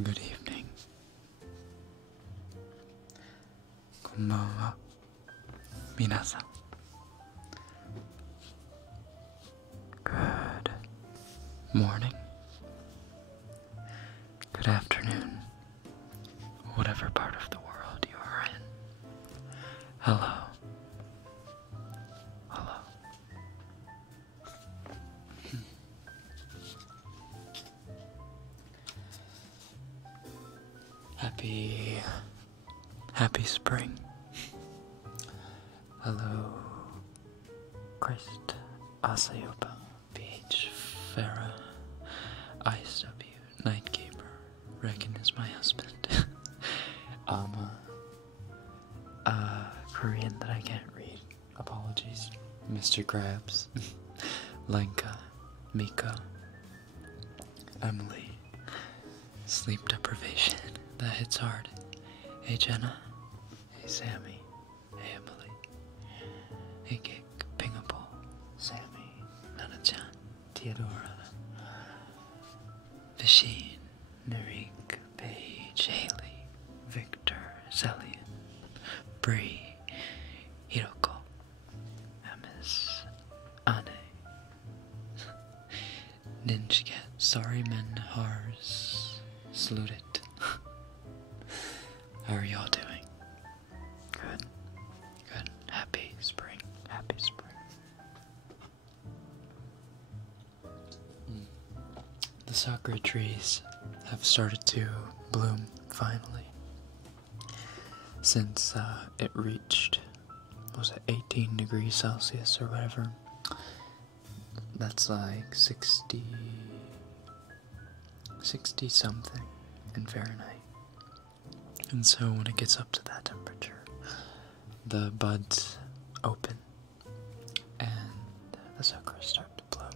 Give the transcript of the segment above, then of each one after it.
Good evening. Konbanwa, minasan. Good morning. Good afternoon. Whatever part of the world you are in. Hello. Hello. Happy spring. Hello, Christ, Asayoba, PH, Farah, ISW, Night Gamer, Rekken is my husband. Korean that I can't read. Apologies. Mr. Krabs, Lenka, Mika, Emily, sleep deprivation, that hits hard. Hey Jenna, hey Sammy, hey Emily, hey Kick, Pingable, Sammy, Nana-chan, Theodora, Vasheen, Narik, Paige, Haley, Victor, Zellian, Bree, Hiroko, Emis, Ane, Ninjaget, Sorry Men, Hars, Salute it. How are y'all doing? Good. Good. Happy spring. Happy spring. The sakura trees have started to bloom finally. Since it reached, was it 18 degrees Celsius or whatever? That's like 60 something in Fahrenheit. And so when it gets up to that temperature, the buds open and the sakura start to bloom.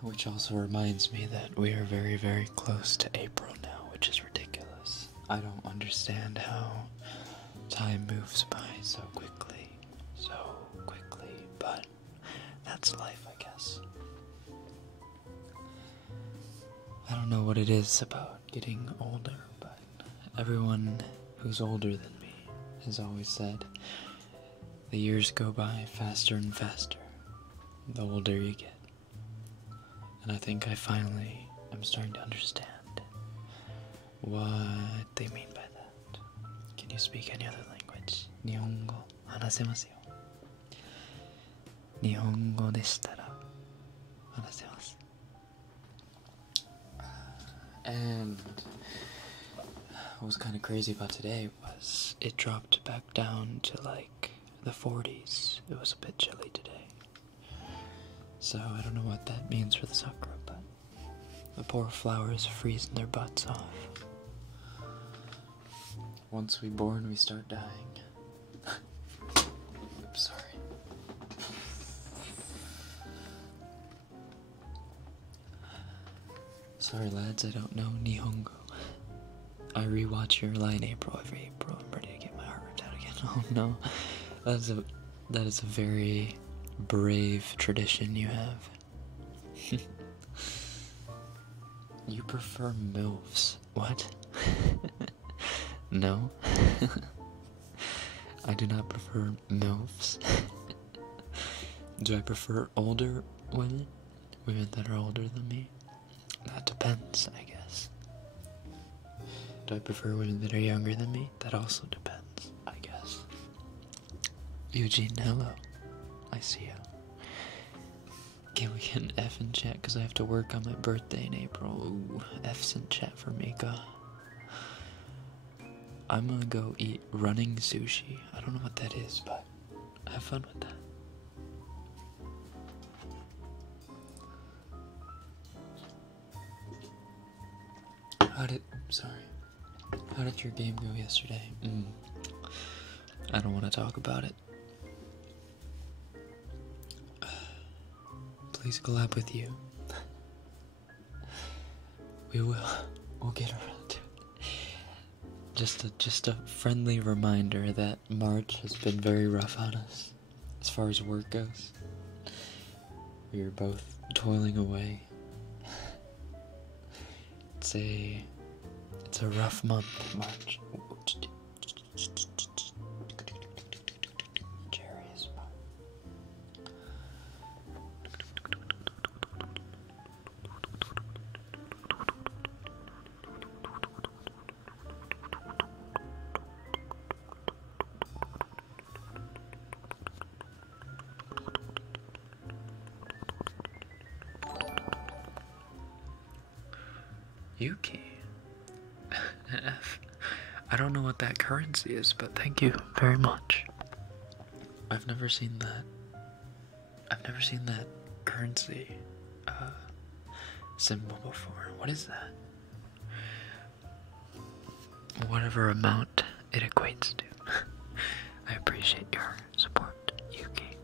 Which also reminds me that we are very, very close to April now, which is ridiculous. I don't understand how time moves by so quickly, but that's life, I guess. I don't know what it is about getting older, but everyone who's older than me has always said the years go by faster and faster the older you get. And I think I finally am starting to understand what they mean by that. Can you speak any other language? Nihongo hanasemasu yo. Nihongo deshitara hanasemasu. And what was kind of crazy about today was it dropped back down to like the 40s. It was a bit chilly today. So I don't know what that means for the sakura, but the poor flowers freezing their butts off. Once we born, we start dying. Oops, sorry. Sorry lads, I don't know Nihongo. I rewatch your line April every April. I'm ready to get my heart ripped out again. Oh no. That is a very brave tradition you have. You prefer MILFs. What? No? I do not prefer MILFs. Do I prefer older women? Women that are older than me? That depends, I guess. Do I prefer women that are younger than me? That also depends, I guess. Eugene, hello. I see you. Can we get an F in chat? Because I have to work on my birthday in April. Ooh, F's in chat for Mika. I'm gonna go eat running sushi. I don't know what that is, but have fun with that. How did your game go yesterday? I don't want to talk about it. Please collab with you. We will. We'll get around to it. Just a friendly reminder that March has been very rough on us as far as work goes. We are both toiling away. it's a rough month, March. Cherries. Yuki. I don't know what that currency is, but thank you very much. I've never seen that. I've never seen that currency symbol before. What is that? Whatever amount it equates to. I appreciate your support, Yuki.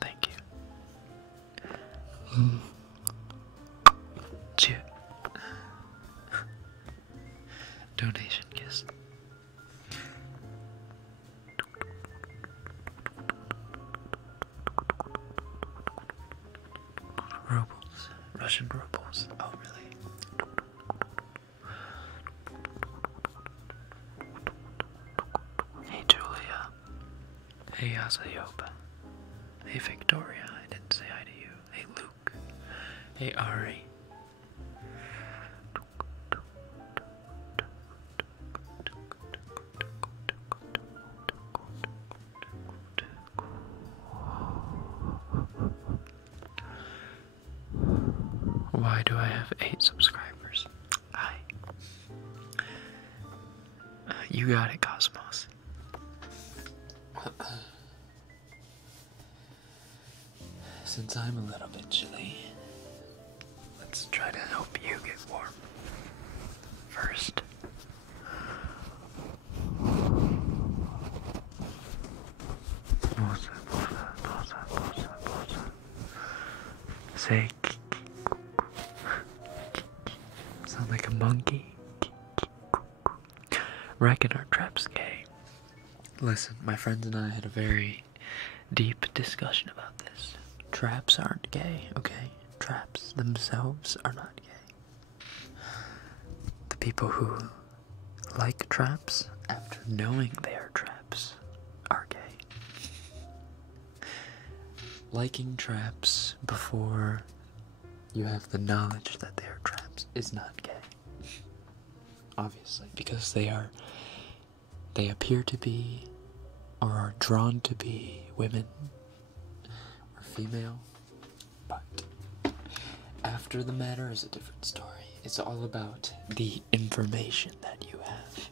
Thank you. Cheers. Donation kiss. Rubles. Russian rubles. Oh, really? Hey, Julia. Hey, Asayoba. Hey, Victoria. I didn't say hi to you. Hey, Luke. Hey, Ari. Why do I have 8 subscribers? Hi. You got it, Cosmos. Since I'm a little bit chilly, let's try to help you get warm first. Say sound like a monkey. Rekken, are traps gay? Listen, my friends and I had a very deep discussion about this. Traps aren't gay, okay? Traps themselves are not gay. The people who like traps after knowing they are traps are gay. Liking traps before you have the knowledge that they are traps is not gay. Obviously, because they appear to be or are drawn to be women or female, but after the matter is a different story. It's all about the information that you have.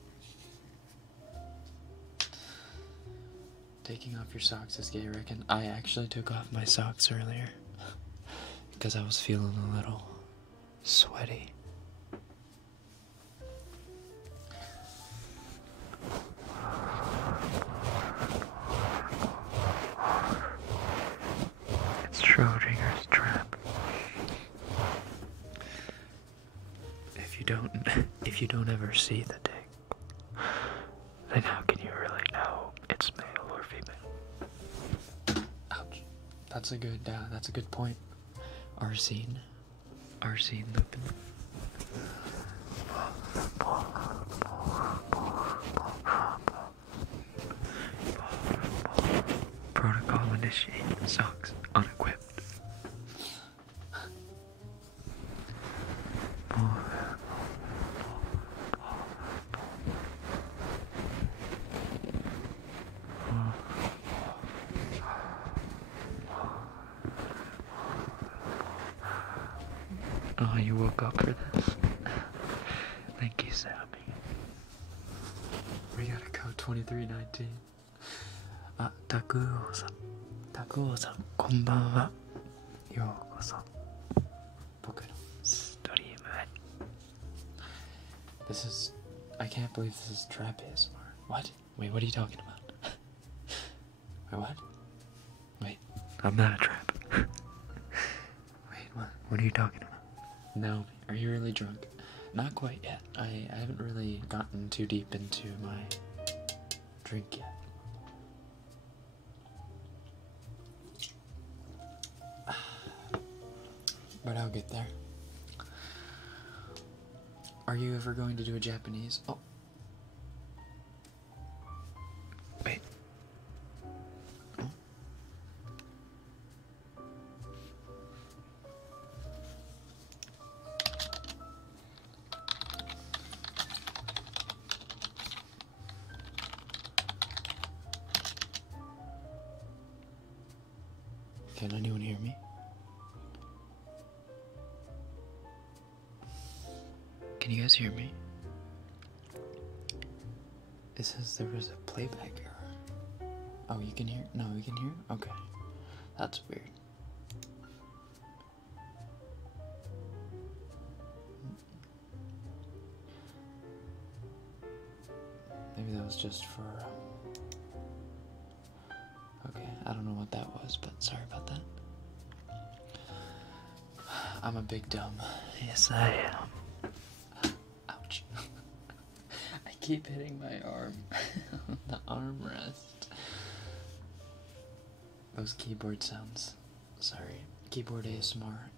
Taking off your socks is gay, Rekken. I actually took off my socks earlier because I was feeling a little sweaty. It's Schrodinger's trap. If you don't ever see the dick, then how can you really know it's male or female? Ouch. That's a good point. Arsene Lupin. Protocol initiate. Socks unequipped. Oh, you woke up for this? Thank you, Sammy. We gotta go 2319. あ、拓王さん。拓王さん、こんばんは。ようこそ。僕のストリームへ。I can't believe this is trap ASMR. What? Wait, what are you talking about? Wait, what? Wait, I'm not a trap. Wait, what? What are you talking about? Naomi, are you really drunk? Not quite yet. I haven't really gotten too deep into my drink yet. But I'll get there. Are you ever going to do a Japanese? Oh. Wait. Oh. Can anyone hear me? Can you guys hear me? It says there was a playback error. Oh, you can hear? No, you can hear? Okay. That's weird. Maybe that was just for... Okay, I don't know what that was, but sorry about that. I'm a big dumb. Yes, I am. Ouch. I keep hitting my arm. The armrest. Those keyboard sounds. Sorry. Keyboard ASMR.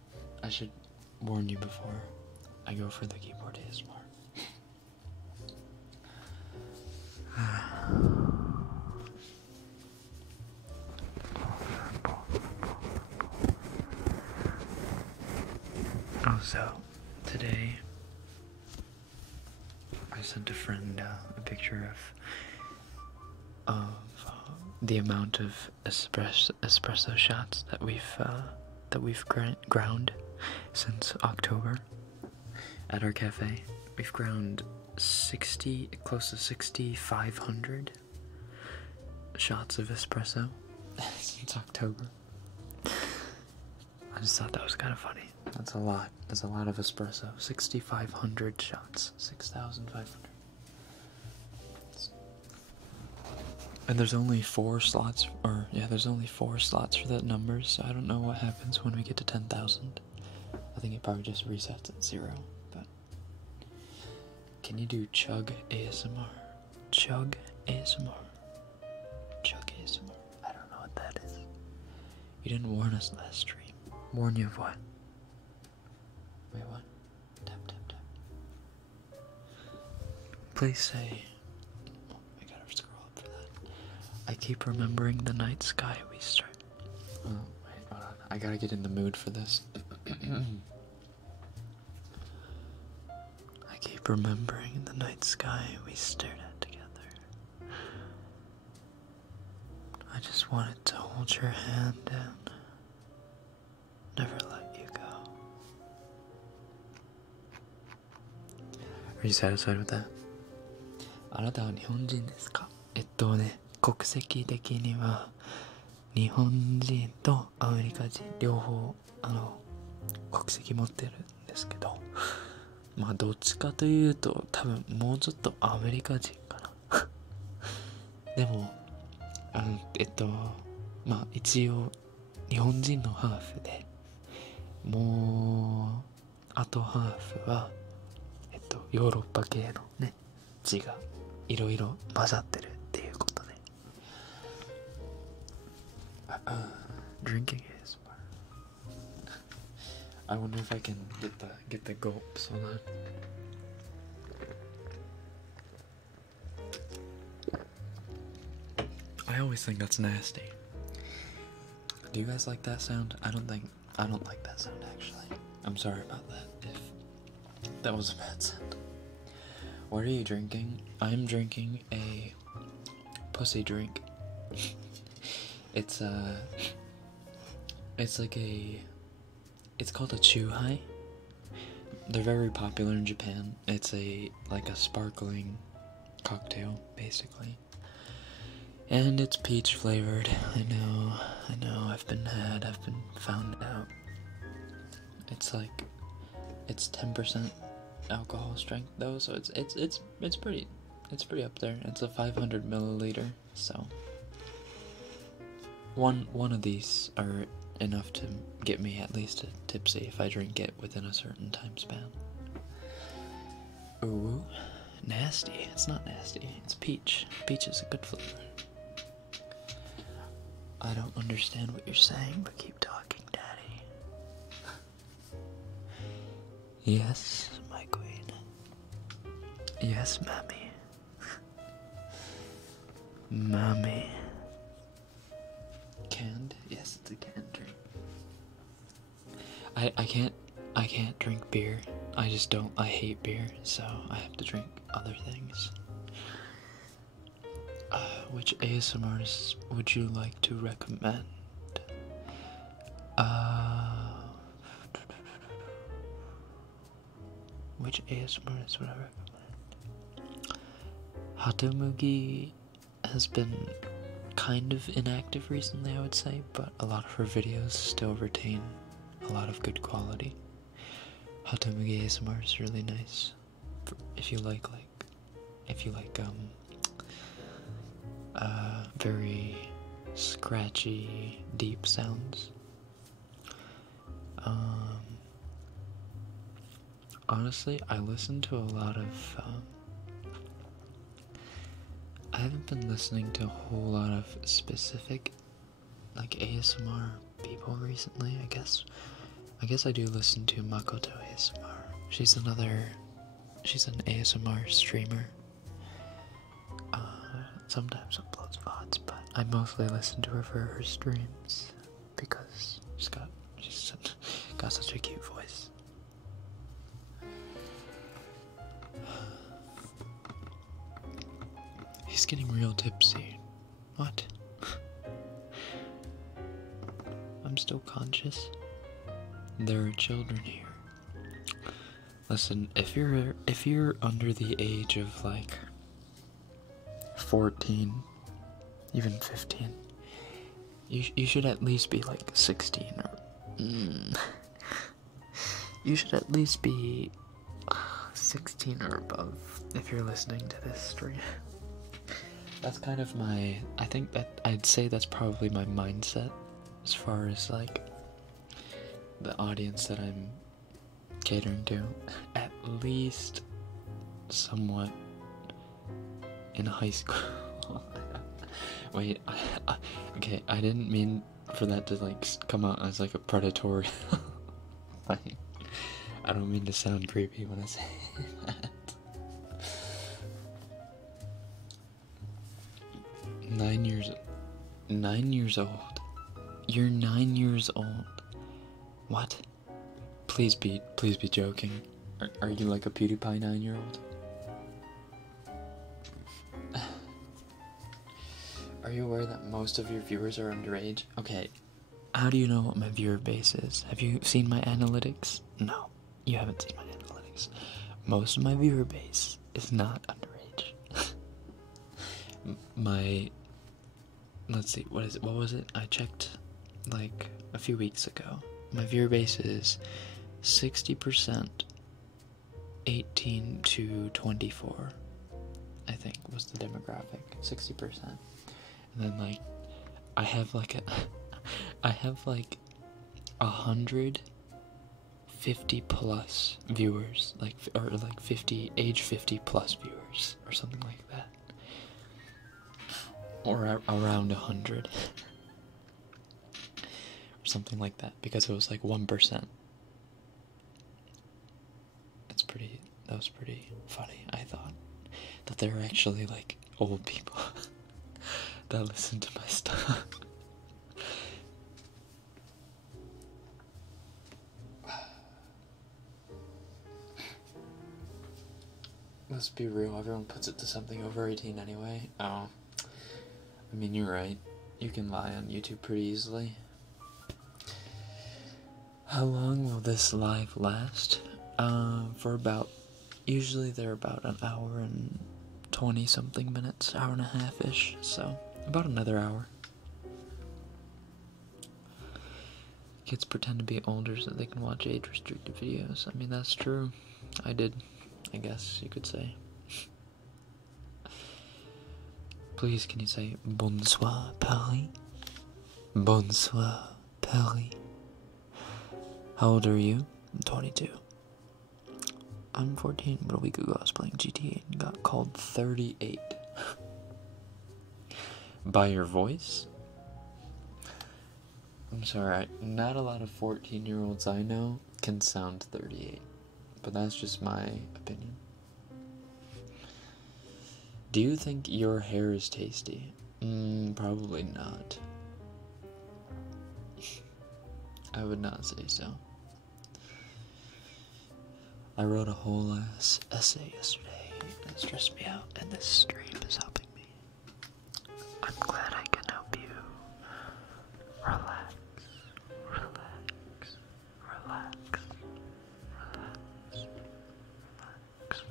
I should warn you before I go for the keyboard ASMR. So, today, I sent a friend a picture of the amount of espresso shots that we've ground since October at our cafe. We've ground close to 6,500 shots of espresso since October. I just thought that was kind of funny. That's a lot. That's a lot of espresso. 6,500 shots. 6,500. And there's only 4 slots, there's only 4 slots for that number, so I don't know what happens when we get to 10,000. I think it probably just resets at 0, but... Can you do chug ASMR? Chug ASMR. Chug ASMR. I don't know what that is. You didn't warn us last stream. Warn you of what? Wait, what? Tap, tap, tap. Please say... Oh, I gotta scroll up for that. I keep remembering the night sky we start. Oh, wait, hold on. I gotta get in the mood for this. I keep remembering the night sky we stared at together. I just wanted to hold your hand and never let you go. Are you satisfied with that? あなたは日本人ですか？国籍的には日本人とアメリカ人両方国籍持ってるんですけど、まあどっちかというと多分もうちょっとアメリカ人かな。でもまあ一応日本人のハーフで、もうあとハーフはヨーロッパ系のね血がいろいろ混ざってるっていうことで。Drinking is. I wonder if I can get the gulps on that. I always think that's nasty. Do you guys like that sound? I don't like that sound actually. I'm sorry about that if that was a bad sound. What are you drinking? I'm drinking a pussy drink. It's called a chuhai. They're very popular in Japan. It's like a sparkling cocktail, basically. And it's peach flavored. I know, I've been found out. It's 10% alcohol strength though, so it's pretty up there. It's a 500 milliliter, so one of these are enough to get me at least a tipsy if I drink it within a certain time span. Ooh, nasty. It's not nasty. It's peach. Peach is a good flavor. I don't understand what you're saying, but keep talking, Daddy. Yes, my queen. Yes, mommy. Mommy. Canned? Yes, it's a canned drink. I can't drink beer. I just don't. I hate beer, so I have to drink other things. Which ASMR artists would you like to recommend? Which ASMR artists would I recommend? Hatomugi has been kind of inactive recently, I would say, but a lot of her videos still retain a lot of good quality. Hatomugi ASMR is really nice. If you like very scratchy, deep sounds. Honestly, I listen to a lot of, I haven't been listening to a whole lot of specific, like, ASMR people recently, I guess I do listen to Makoto ASMR. She's an ASMR streamer. Sometimes uploads VODs, but I mostly listen to her for her streams because she's got such a cute voice. He's getting real tipsy. What? I'm still conscious. There are children here. Listen, if you're under the age of like 14, even 15, you should at least be like 16 or you should at least be 16 or above if you're listening to this stream. That's kind of I'd say that's probably my mindset as far as like the audience that I'm catering to, at least somewhat in high school. Wait, okay, I didn't mean for that to like come out as like a predatory. Like, I don't mean to sound creepy when I say that. 9 years old. You're 9 years old. What? Please be joking. Are you like a PewDiePie 9-year-old? Are you aware that most of your viewers are underage? Okay, how do you know what my viewer base is? Have you seen my analytics? No, you haven't seen my analytics. Most of my viewer base is not underage. Let's see, what was it? I checked like a few weeks ago. My viewer base is 60% 18 to 24, I think was the demographic. 60%. And then like I have like 150 plus viewers, or age 50 plus viewers or something like that. Or around 100. Or something like that, because it was like 1%. That was pretty funny, I thought. That there were actually like old people that listen to my stuff. Let's be real, everyone puts it to something over 18 anyway. Oh. I mean, you're right. You can lie on YouTube pretty easily. How long will this live last? Usually they're about an hour and 20 something minutes, hour and a half-ish, so about another hour. Kids pretend to be older so they can watch age-restricted videos. I mean, that's true. I did, I guess you could say. Please, can you say bonsoir, Paris? Bonsoir, Paris. How old are you? I'm 22. I'm 14, but a week ago I was playing GTA and got called 38. By your voice? I'm sorry, not a lot of 14-year-olds I know can sound 38. But that's just my opinion. Do you think your hair is tasty? Probably not. I would not say so. I wrote a whole ass essay yesterday, and it stressed me out, and this stream is helping me. I'm glad I can help you. Relax, relax, relax, relax, relax.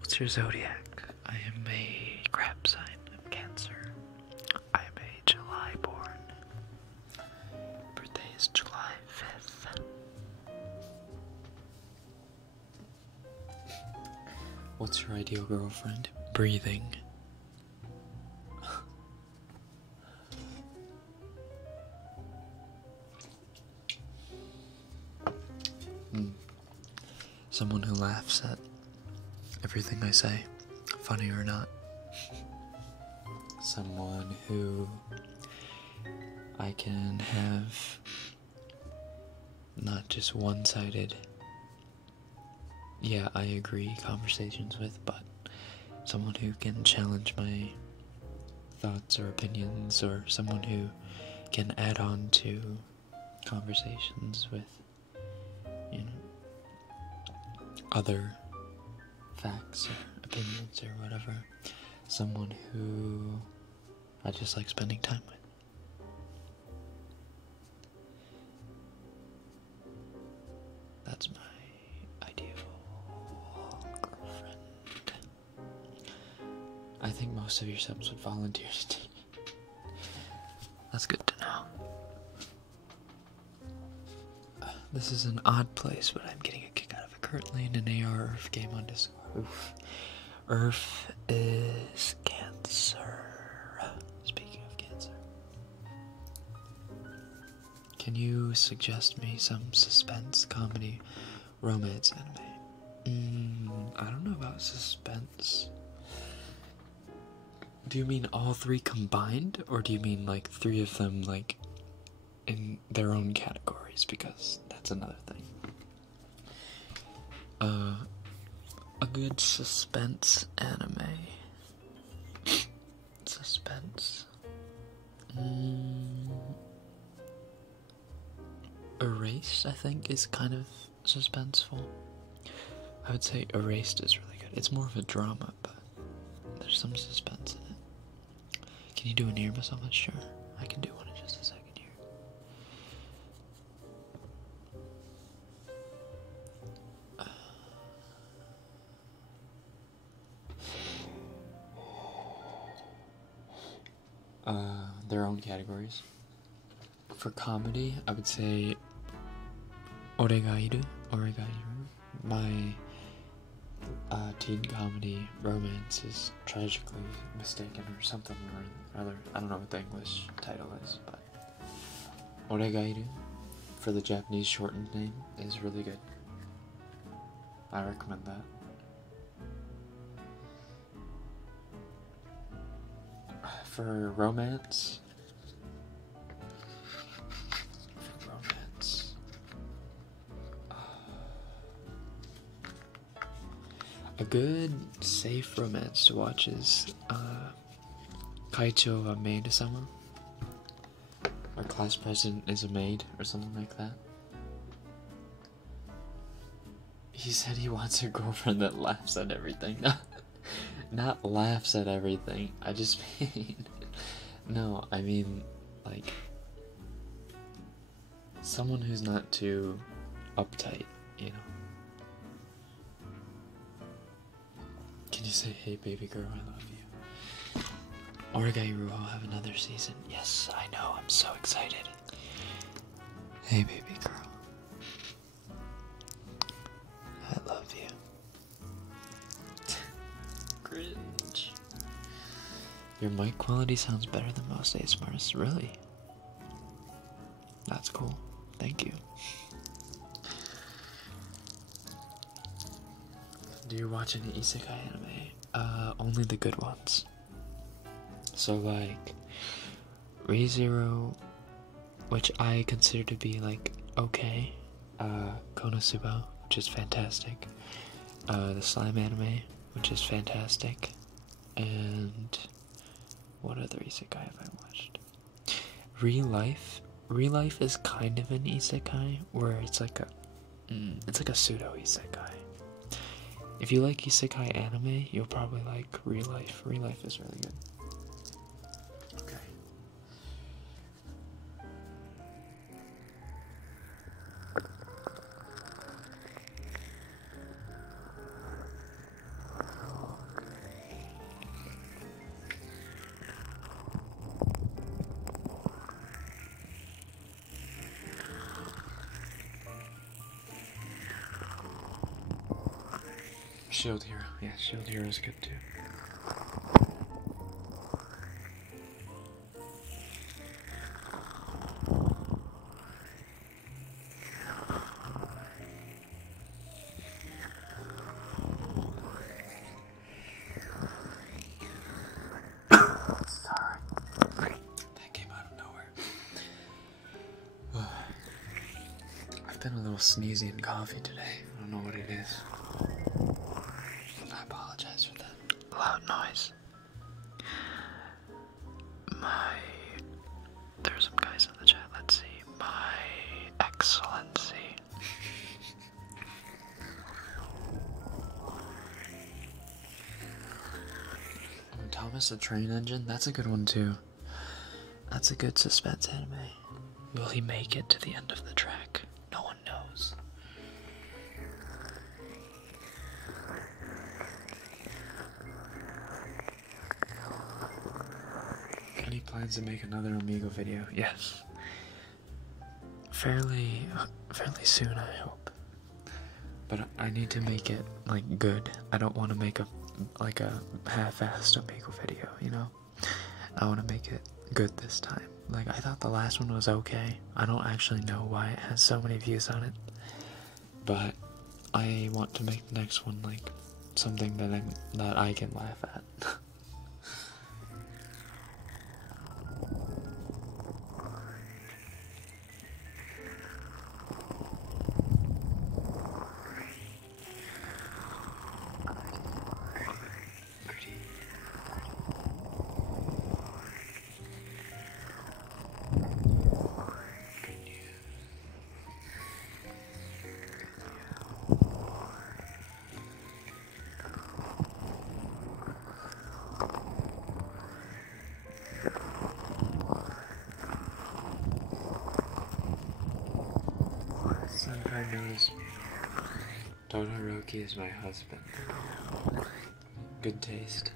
What's your zodiac? I am a crab sign. I'm Cancer. I am a July born. Birthday is July 5th. What's your ideal girlfriend? Breathing. Someone who laughs at everything I say, funny or not. Someone who I can have not just one-sided, yeah, I agree conversations with, but someone who can challenge my thoughts or opinions, or someone who can add on to conversations with, you know, other facts or opinions or whatever. Someone who I just like spending time with. That's my ideal girlfriend. I think most of your subs would volunteer to take. That's good to know. This is an odd place, but I'm getting a kick out of it. Currently in an AR Earth game on Discord. Oof. Earth is Cancer. Speaking of Cancer. Can you suggest me some suspense, comedy, romance anime? I don't know about suspense. Do you mean all three combined? Or do you mean like three of them like in their own categories? Because that's another thing. A good suspense anime. Suspense. Erased, I think, is kind of suspenseful. I would say Erased is really good. It's more of a drama, but there's some suspense in it. Can you do an ear massage? Sure. I can do one in just a second here. Their own categories. For comedy, I would say Oregairu. My teen comedy romance is Tragically Mistaken or something or other. I don't know what the English title is, but Oregairu, for the Japanese shortened name, is really good. I recommend that. For romance, a good, safe romance to watch is Kaicho wa Maid-sama. Our class president is a maid, or something like that. He said he wants a girlfriend that laughs at everything. Not laughs at everything, I just mean... No, I mean, like... someone who's not too uptight, you know? Can you say, hey baby girl, I love you? Oregairu will have another season. Yes, I know, I'm so excited. Hey baby girl. I love you. Cringe. Your mic quality sounds better than most ASMRs. Really? That's cool. Thank you. Do you watch any isekai anime? Only the good ones. So like ReZero, which I consider to be like okay. Konosuba, which is fantastic. The slime anime, which is fantastic. And what other isekai have I watched? Real Life. Real Life is kind of an isekai, where it's like a pseudo isekai. If you like isekai anime, you'll probably like Real Life. Real Life is really good. Okay. Shield Hero. Yeah, Shield Hero is good too. Sorry. That came out of nowhere. I've been a little sneezy and coffee today. I don't know what it is. I apologize for that loud noise. There's some guys in the chat. Let's see. My Excellency. Thomas the Train Engine. That's a good one too. That's a good suspense anime. Will he make it to the end of the track? No one knows. Any plans to make another Amigo video? Yes. Fairly soon, I hope. But I need to make it like good. I don't want to make a half-assed Amigo video, you know? I want to make it good this time. Like, I thought the last one was okay. I don't actually know why it has so many views on it. But I want to make the next one like something that I can laugh at. Sunshine knows Todoroki is my husband. Good taste.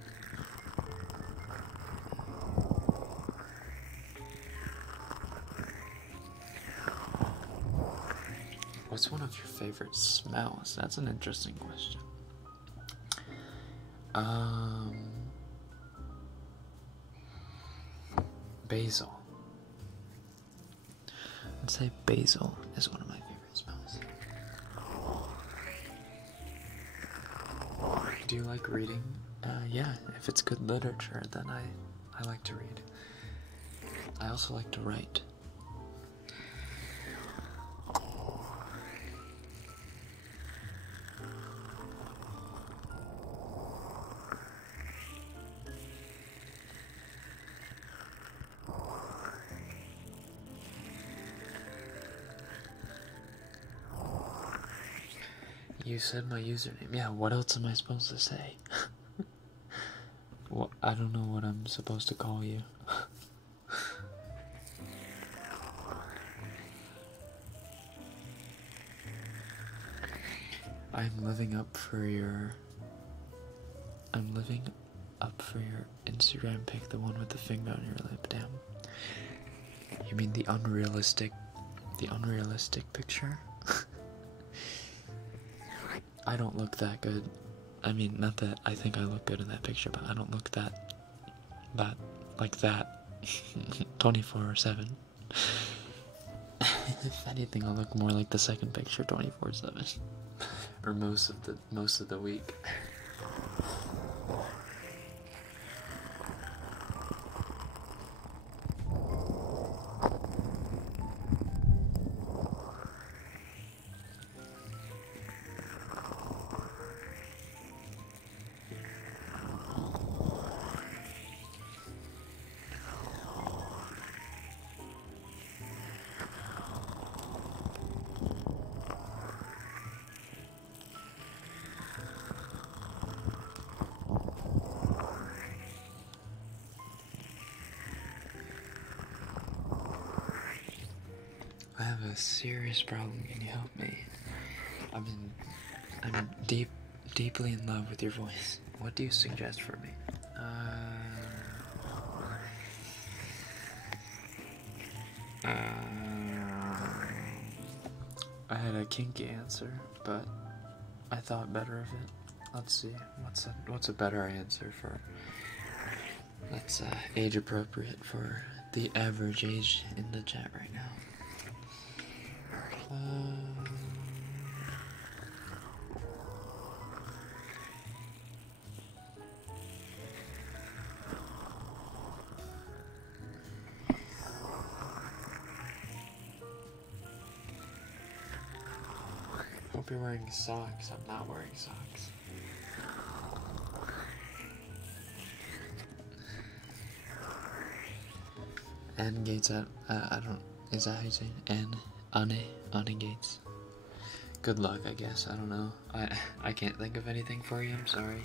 What's one of your favorite smells? That's an interesting question. Basil. I'd say basil is one of my favorite smells. Do you like reading? Yeah, if it's good literature, then I like to read. I also like to write. You said my username. Yeah, what else am I supposed to say? Well, I don't know what I'm supposed to call you. I'm living up for your Instagram pic, the one with the finger on your lip. Damn. You mean the unrealistic picture? I don't look that good. I mean, not that I think I look good in that picture, but I don't look like that 24/7. If anything, I look more like the second picture 24/7, or most of the week. a serious problem. Can you help me? I'm deeply in love with your voice. What do you suggest for me? I had a kinky answer, but I thought better of it. Let's see. What's a better answer for? That's age appropriate for the average age in the chat right now. Hope you're wearing socks. I'm not wearing socks. Anne Gates at, I don't, is that how you say it? Anne Gates. Good luck, I guess, I don't know. I can't think of anything for you, I'm sorry.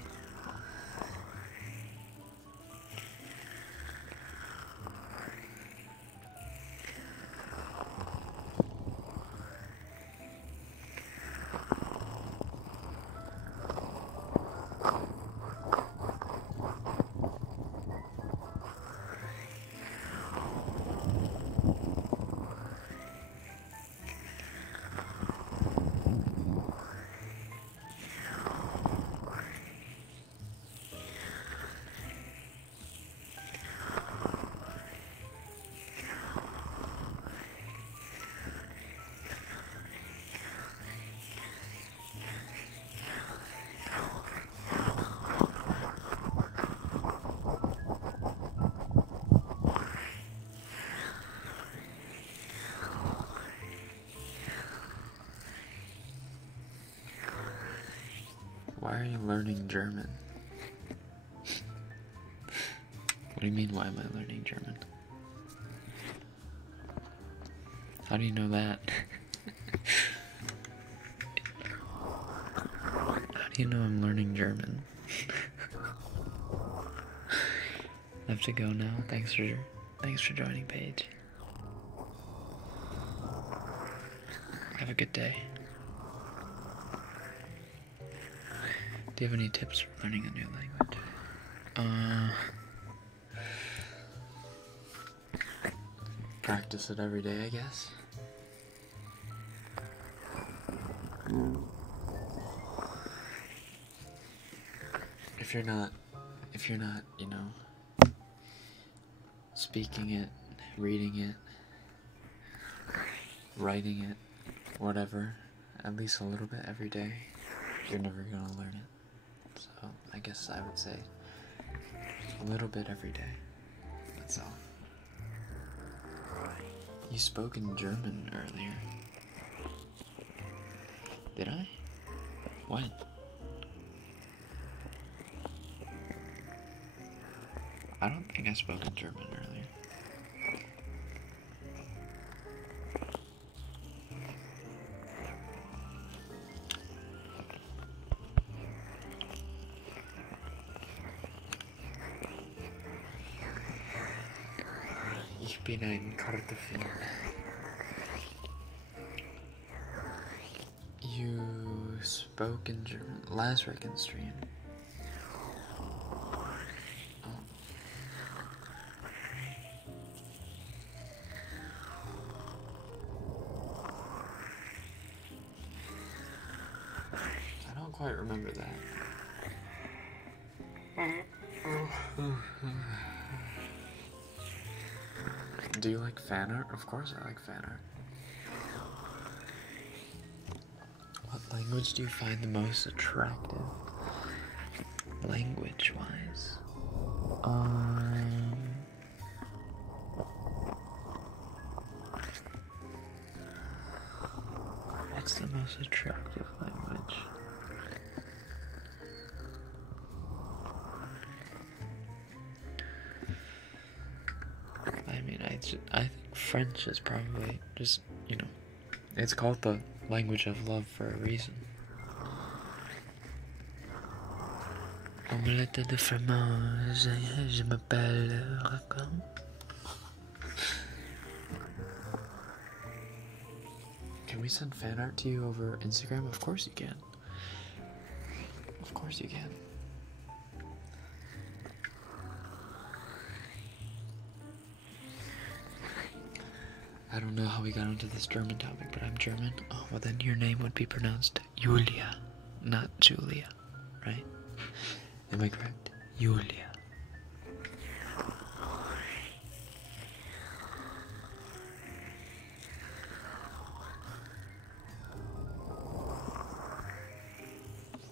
Why are you learning German? What do you mean, why am I learning German? How do you know that? How do you know I'm learning German? I have to go now. Thanks for joining, Paige. Have a good day. Do you have any tips for learning a new language? Practice it every day, I guess. If you're not, you know, speaking it, reading it, writing it, whatever, at least a little bit every day, you're never gonna learn it. So, I guess I would say a little bit every day. That's all. You spoke in German earlier. Did I? When? I don't think I spoke in German earlier. Ich bin ein Kartoffel. You spoke in German last Rekken stream. I don't quite remember that. Do you like fan art? Of course I like fan art. What language do you find the most attractive? Language-wise? What's the most attractive language? I mean, I think French is probably just, you know, it's called the language of love for a reason. Omelette de fromage, je m'appelle Rekken. we send fan art to you over Instagram? Of course you can. Of course you can. I don't know how we got onto this German topic, but I'm German. Oh, well then your name would be pronounced Julia, not Julia, right? Am I correct? Julia.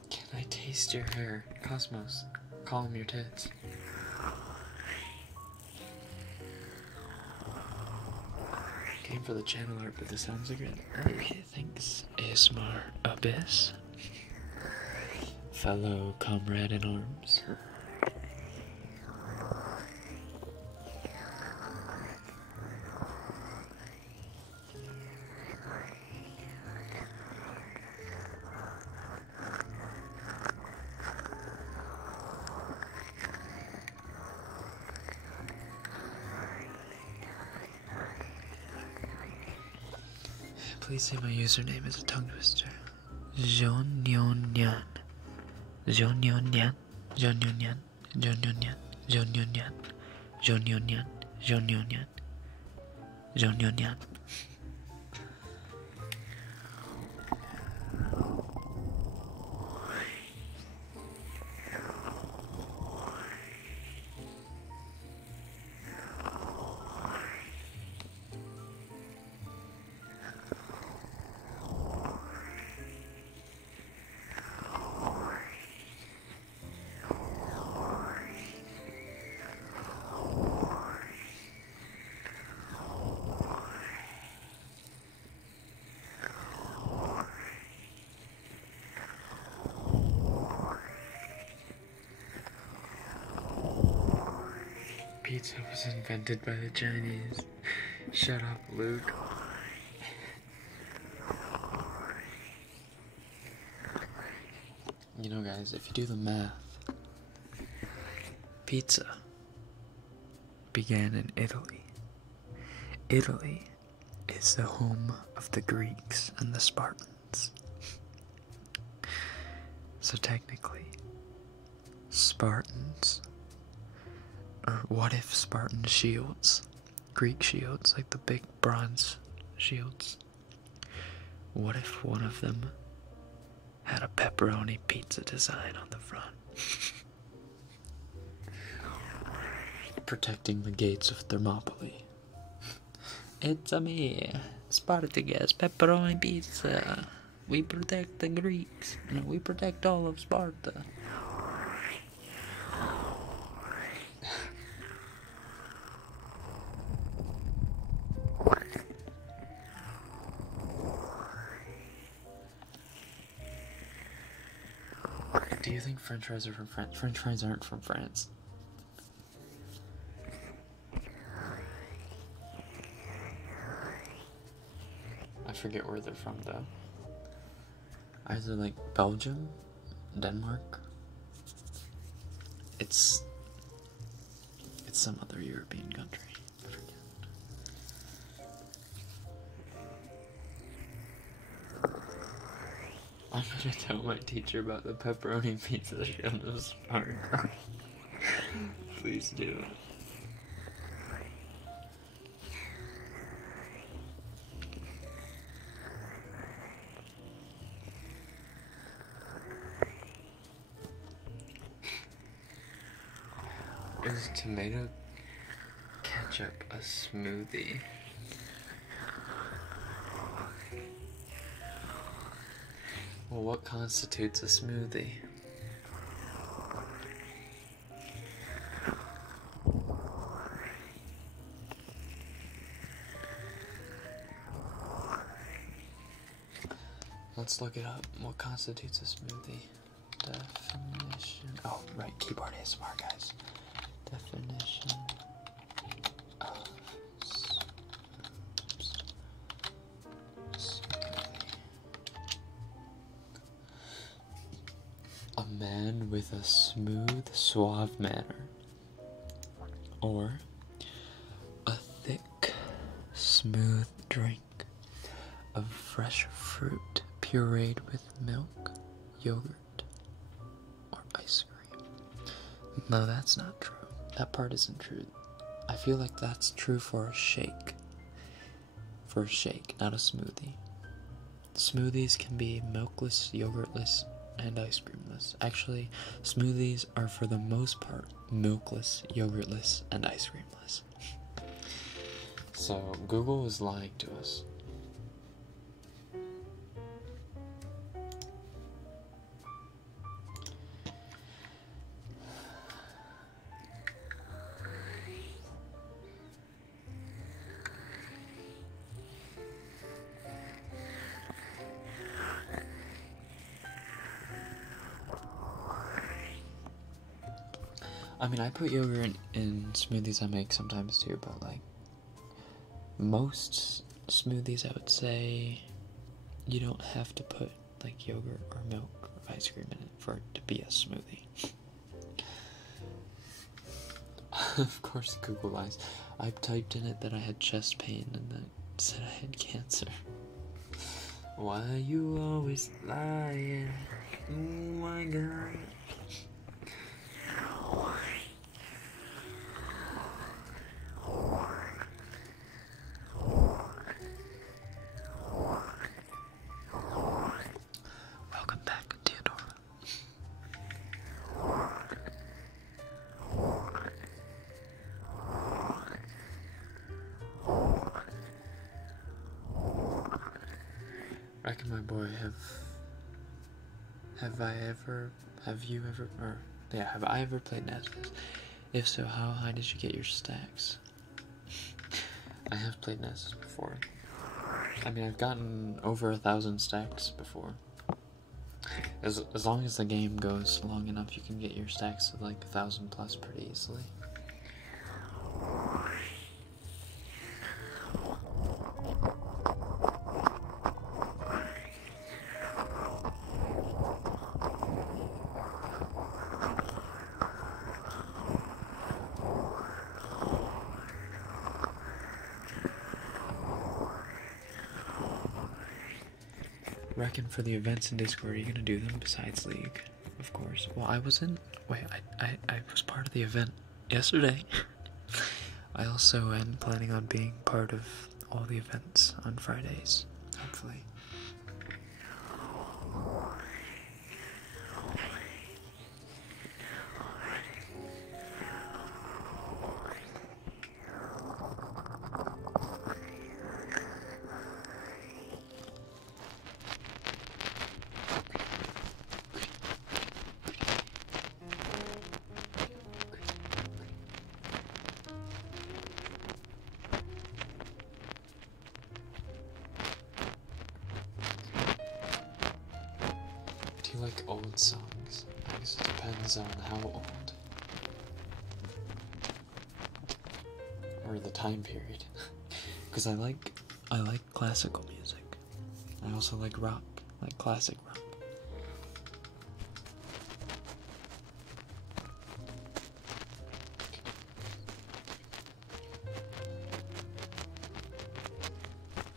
Can I taste your hair? Cosmos, calm your tits. Came for the channel art, but this sounds like it. Okay, thanks. ASMR Abyss. Fellow comrade in arms. Please say my username is a tongue twister. Zhonyon-nyan. Zhonyon-nyan. Zhonyon-nyan. Zhonyon-nyan. Zhonyon-nyan. Zhonyon-nyan. Zhonyon-nyan. Zhonyon-nyan. Pizza was invented by the Chinese. Shut up, Luke. You know, guys, if you do the math, pizza began in Italy. Italy is the home of the Greeks and the Spartans. So technically, Spartans, or what if Spartan shields, Greek shields, like the big bronze shields, what if one of them had a pepperoni pizza design on the front? Protecting the gates of Thermopylae. It's a me, Spartacus, pepperoni pizza. We protect the Greeks. No, we protect all of Sparta. Do you think French fries are from France? French fries aren't from France. I forget where they're from though. Either like Belgium, Denmark. It's some other European country. I forget. I'm gonna tell my teacher about the pepperoni pizza she almost started. Please do. Is tomato ketchup a smoothie? Well, what constitutes a smoothie? Let's look it up. What constitutes a smoothie? Definition. Oh, right. Keyboard ASMR, guys. Definition of smoothie. A man with a smooth, suave manner, or a thick, smooth drink of fresh pureed with milk, yogurt, or ice cream. No, that's not true. That part isn't true. I feel like that's true for a shake. For a shake, not a smoothie. Smoothies can be milkless, yogurtless, and ice creamless. Actually, smoothies are for the most part milkless, yogurtless, and ice creamless. So Google is lying to us. I mean, I put yogurt in smoothies I make sometimes too, but like most smoothies, I would say you don't have to put like yogurt or milk or ice cream in it for it to be a smoothie. Of course, Google lies. I typed in it that I had chest pain and that said I had cancer. Why are you always lying? Oh my god. Welcome back, Theodora. Rekken, my boy, have I ever played Nessus? If so, how high did you get your stacks? I have played Nessus before. I mean, I've gotten over 1,000 stacks before. As long as the game goes long enough, you can get your stacks to like 1,000 plus pretty easily. Reckon for the events in Discord, are you gonna do them besides League? Of course. Well, I was part of the event yesterday. I also am planning on being part of all the events on Fridays, hopefully. Do you like old songs? I guess it depends on how old. Or the time period. Because I like classical music. I also like rock, like classic rock.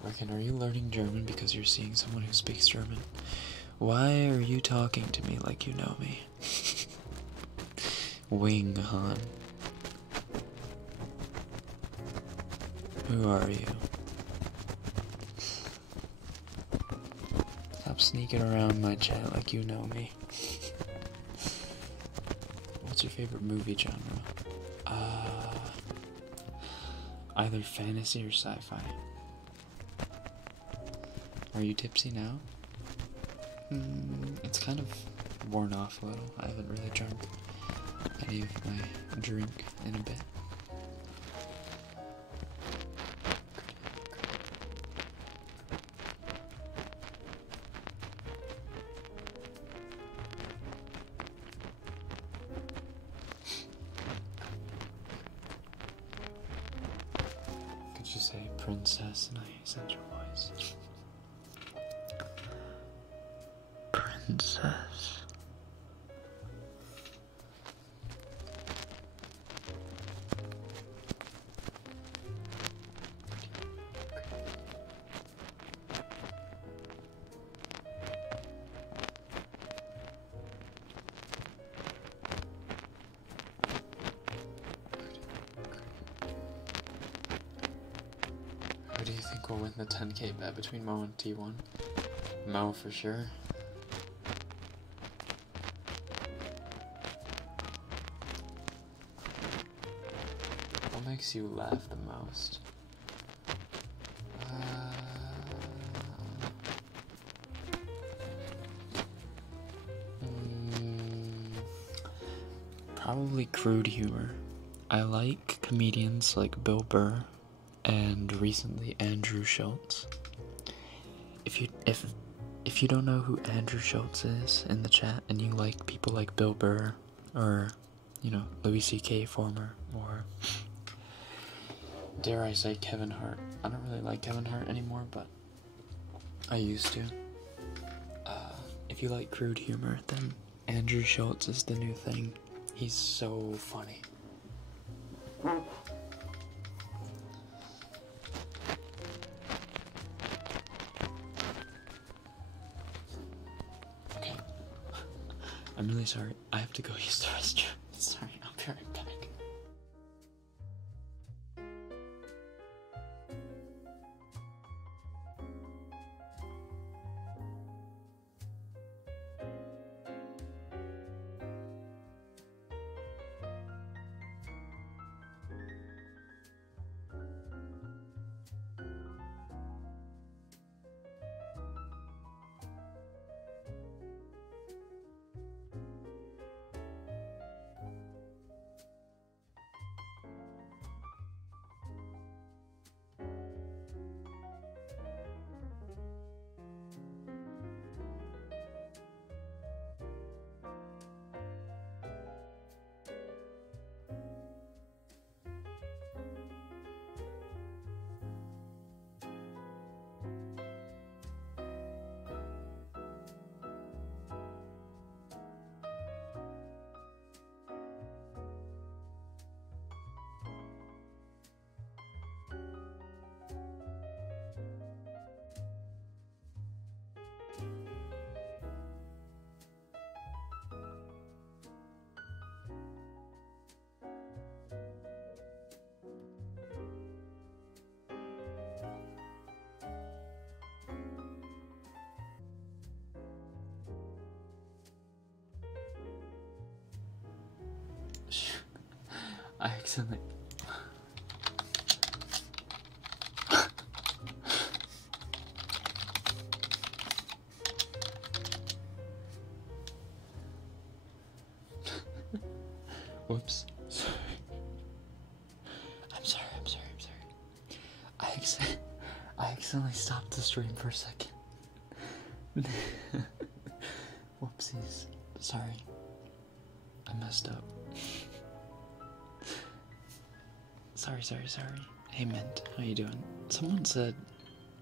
Reckon, are you learning German because you're seeing someone who speaks German? Why are you talking to me like you know me? Wing Han. Who are you? Stop sneaking around my chat like you know me. What's your favorite movie genre? Either fantasy or sci-fi. Are you tipsy now? It's kind of worn off a little. I haven't really drunk any of my drink in a bit. Could you say princess in a sensual voice? Princess. the 10K bet between Mo and T1. Mo for sure. What makes you laugh the most? Probably crude humor. I like comedians like Bill Burr and recently Andrew Schultz. If you don't know who Andrew Schultz is in the chat and you like people like Bill Burr or, you know, Louis C.K. former, or dare I say Kevin Hart. I don't really like Kevin Hart anymore, but I used to. If you like crude humor, then Andrew Schultz is the new thing. He's so funny. Okay. I'm really sorry. I have to go use the restroom. Sorry, I'll be right back. I accidentally. Whoops. Sorry. I'm sorry. I accidentally stopped the stream for a second. Whoopsies. Sorry. I messed up. Sorry. Hey Mint, how you doing? Someone said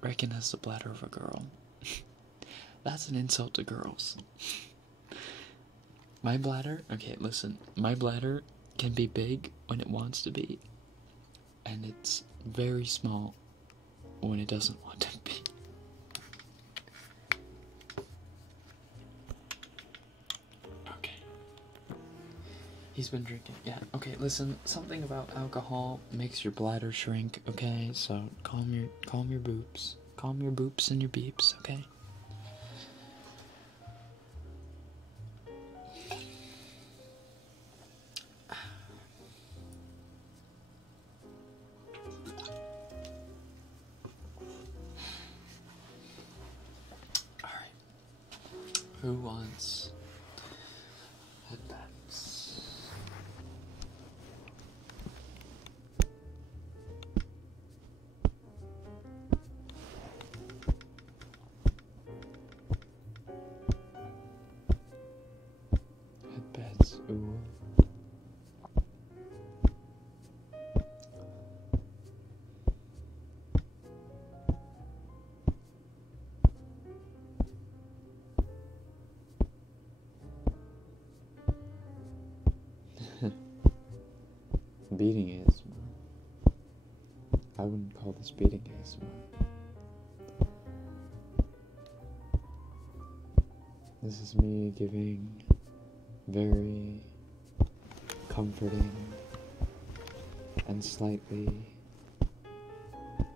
Rekken has the bladder of a girl. That's an insult to girls. My bladder, okay, listen, my bladder can be big when it wants to be, and it's very small when it doesn't want to be. Okay. He's been drinking. Yeah, okay, listen, something about alcohol makes your bladder shrink, okay? So calm your boobs. Calm your boops and your beeps, okay? Who wants headbands? Headbands, ooh. Beating ASMR. I wouldn't call this beating ASMR. This is me giving very comforting and slightly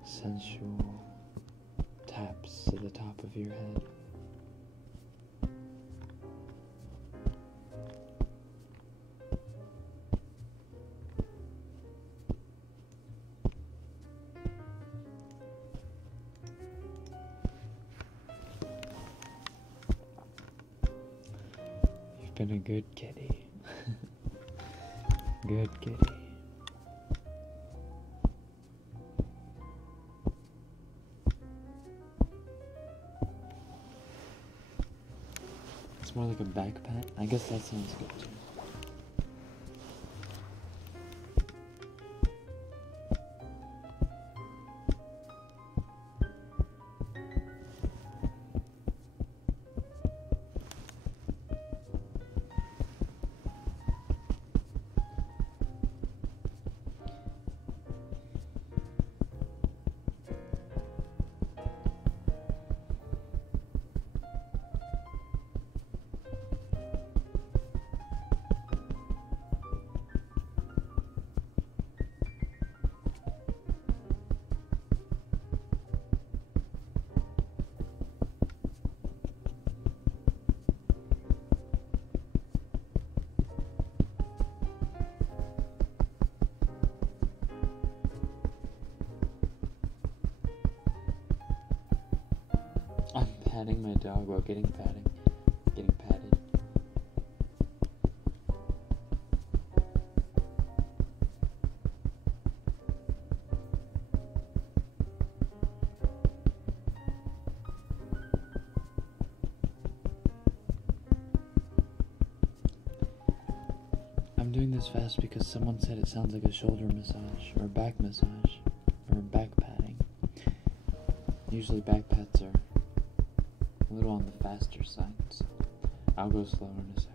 sensual taps to the top of your head. You've been a good kitty. Good kitty. It's more like a back pat. I guess that sounds good too. I'm patting my dog while getting patted. I'm doing this fast because someone said it sounds like a shoulder massage, or back massage, or back patting. Usually back pats are a little on the faster side, so I'll go slower in a second.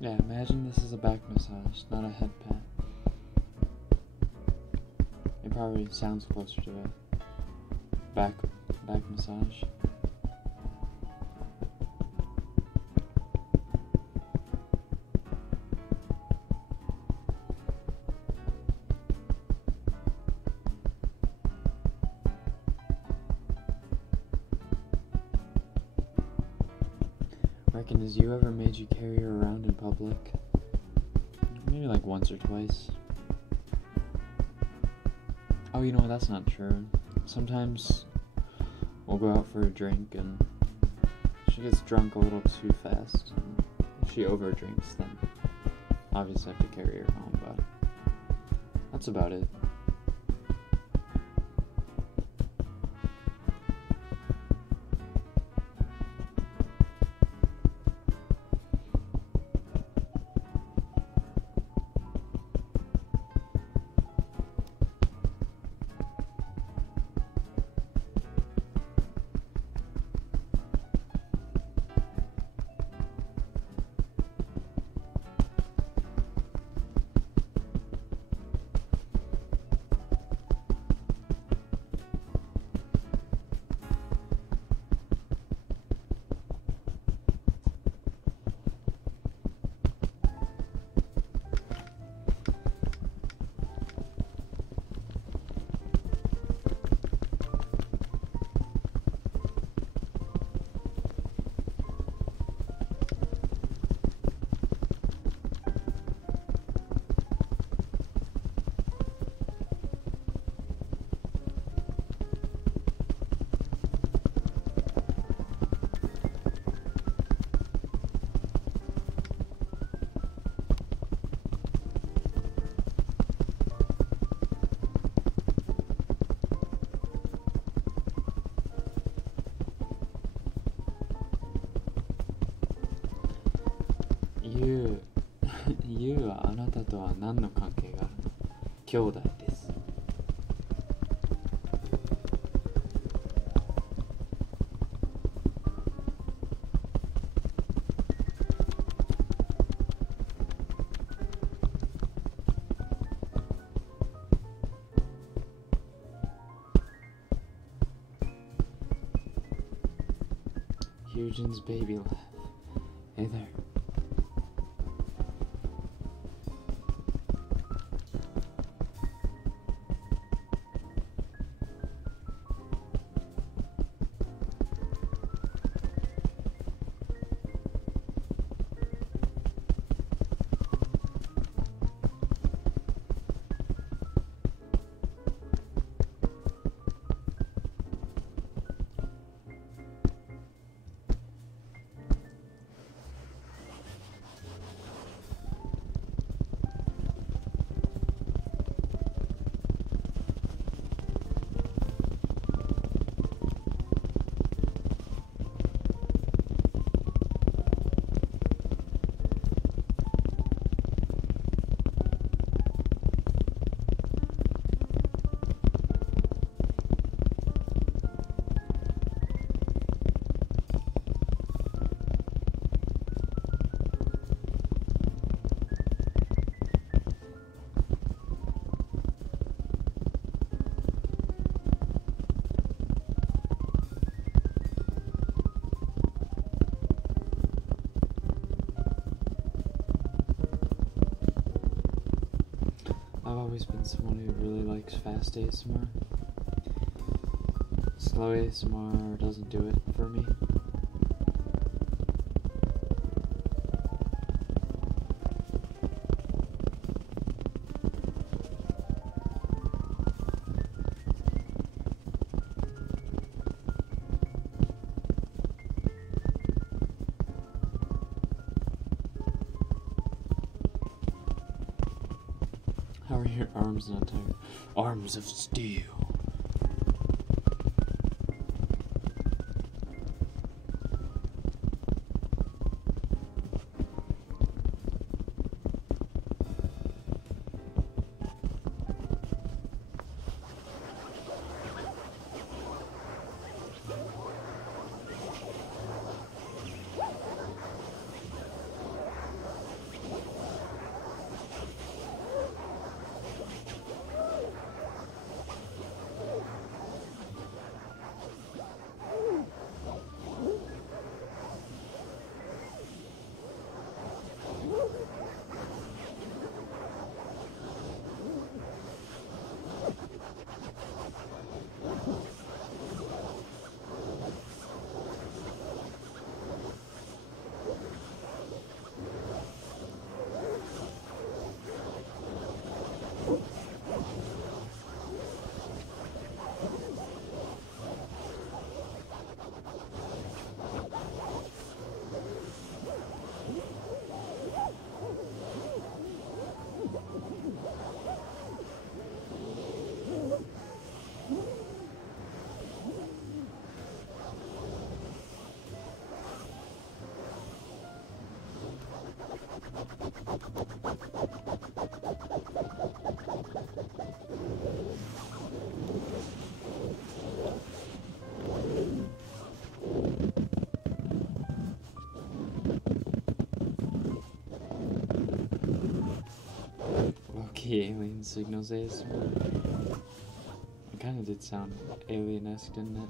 Yeah, imagine this is a back massage, not a head pat. It probably sounds closer to a back massage. Rekken, has you ever made you carry her around in public? Maybe like once or twice. Oh, you know, that's not true. Sometimes we'll go out for a drink and she gets drunk a little too fast. And if she overdrinks, then obviously I have to carry her home, but that's about it. 兄弟です。Eugene's baby laugh. Hey there. I've always been someone who really likes fast ASMR. Slow ASMR doesn't do it for me. How are your arms not tired? Arms of steel. Okay, alien signals ASMR. It kind of did sound alien-esque, didn't it?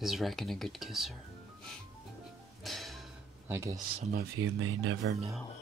Is Rekken a good kisser? I guess some of you may never know.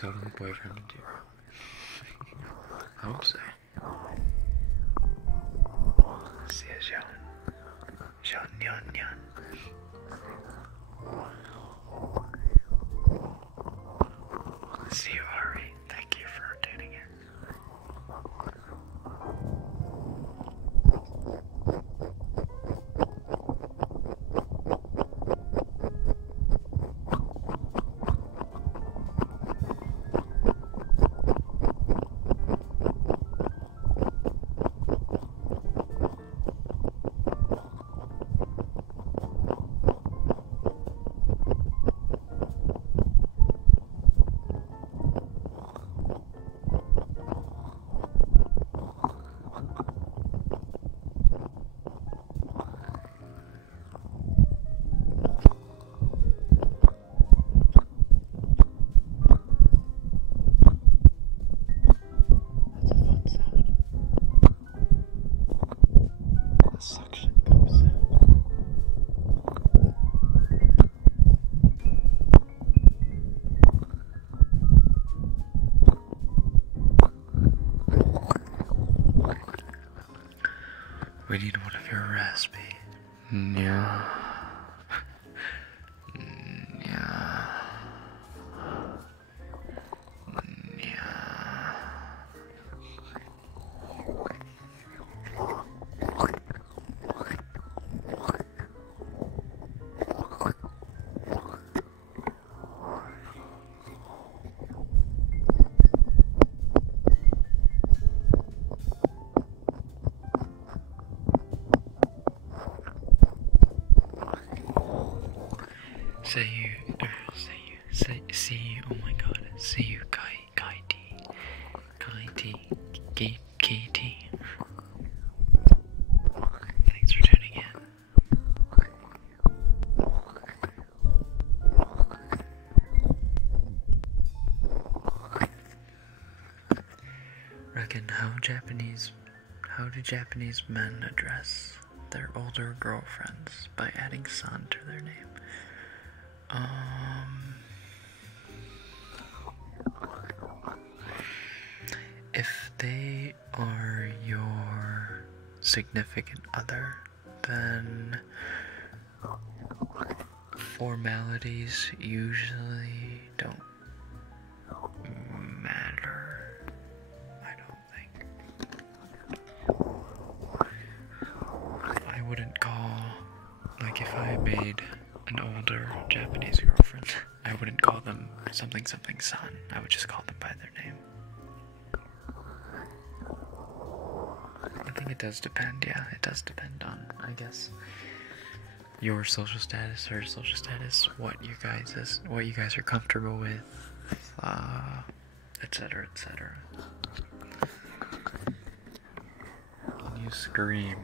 totally boyfriend material. I hope so. See you, Sean. Nyan. See you, Ari. Thank you for tuning in. We need one of your raspy. Yeah. Yeah. Yeah. See you, oh my god, see you, Kai T, KT. Thanks for tuning in. Rekken, how do Japanese men address their older girlfriends by adding san to their name? If they are your significant other, then formalities usually don't matter, I don't think. I wouldn't call, like if I made an older Japanese girlfriend, I wouldn't call them something san, I would just call them by their name. I think it does depend, yeah, it does depend on, I guess, your social status, her social status, what you guys are comfortable with, etc. Can you scream?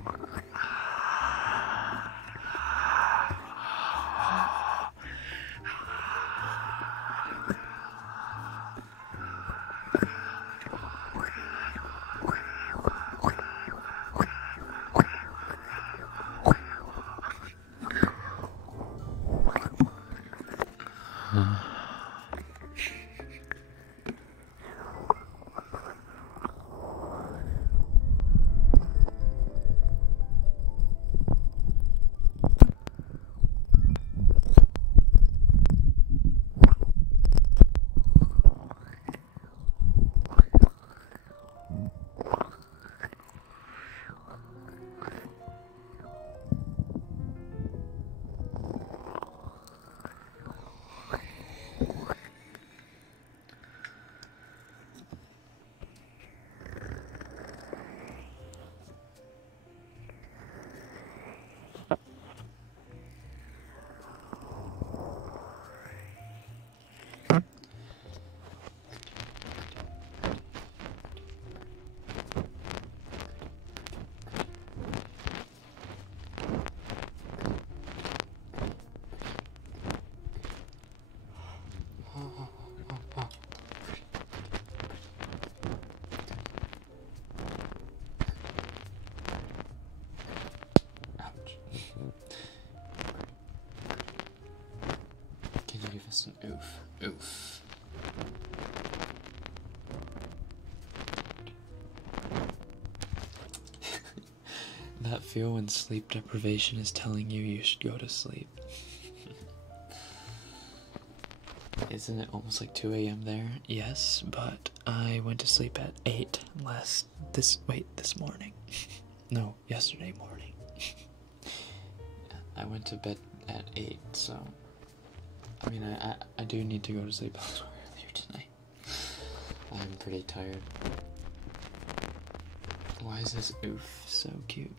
Can you give us an oof? Oof. that feel when sleep deprivation is telling you should go to sleep? Isn't it almost like 2 a.m. there? Yes, but I went to sleep at 8 this morning. No, yesterday morning. I went to bed at 8, so I mean, I do need to go to sleep a little earlier tonight. I'm pretty tired. Why is this oof so cute?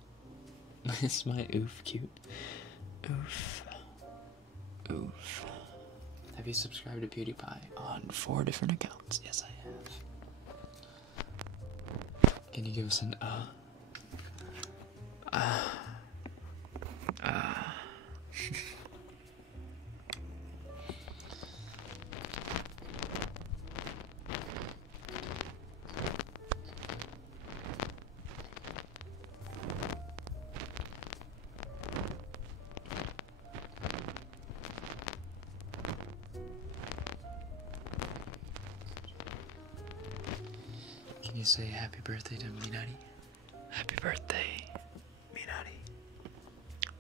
Is my oof cute? Oof. Oof. Have you subscribed to PewDiePie? On 4 different accounts. Yes, I have. Can you give us an Can you say happy birthday to Minari? Happy birthday, Minari.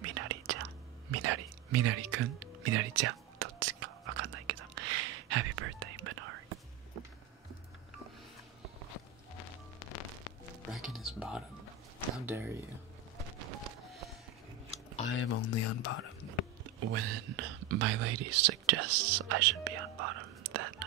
Minari-chan. Minari-kun. Minari-chan. どっちかわかんないけど。Happy birthday, Minari. Rekken is bottom. How dare you? I am only on bottom when my lady suggests I should be on bottom that night.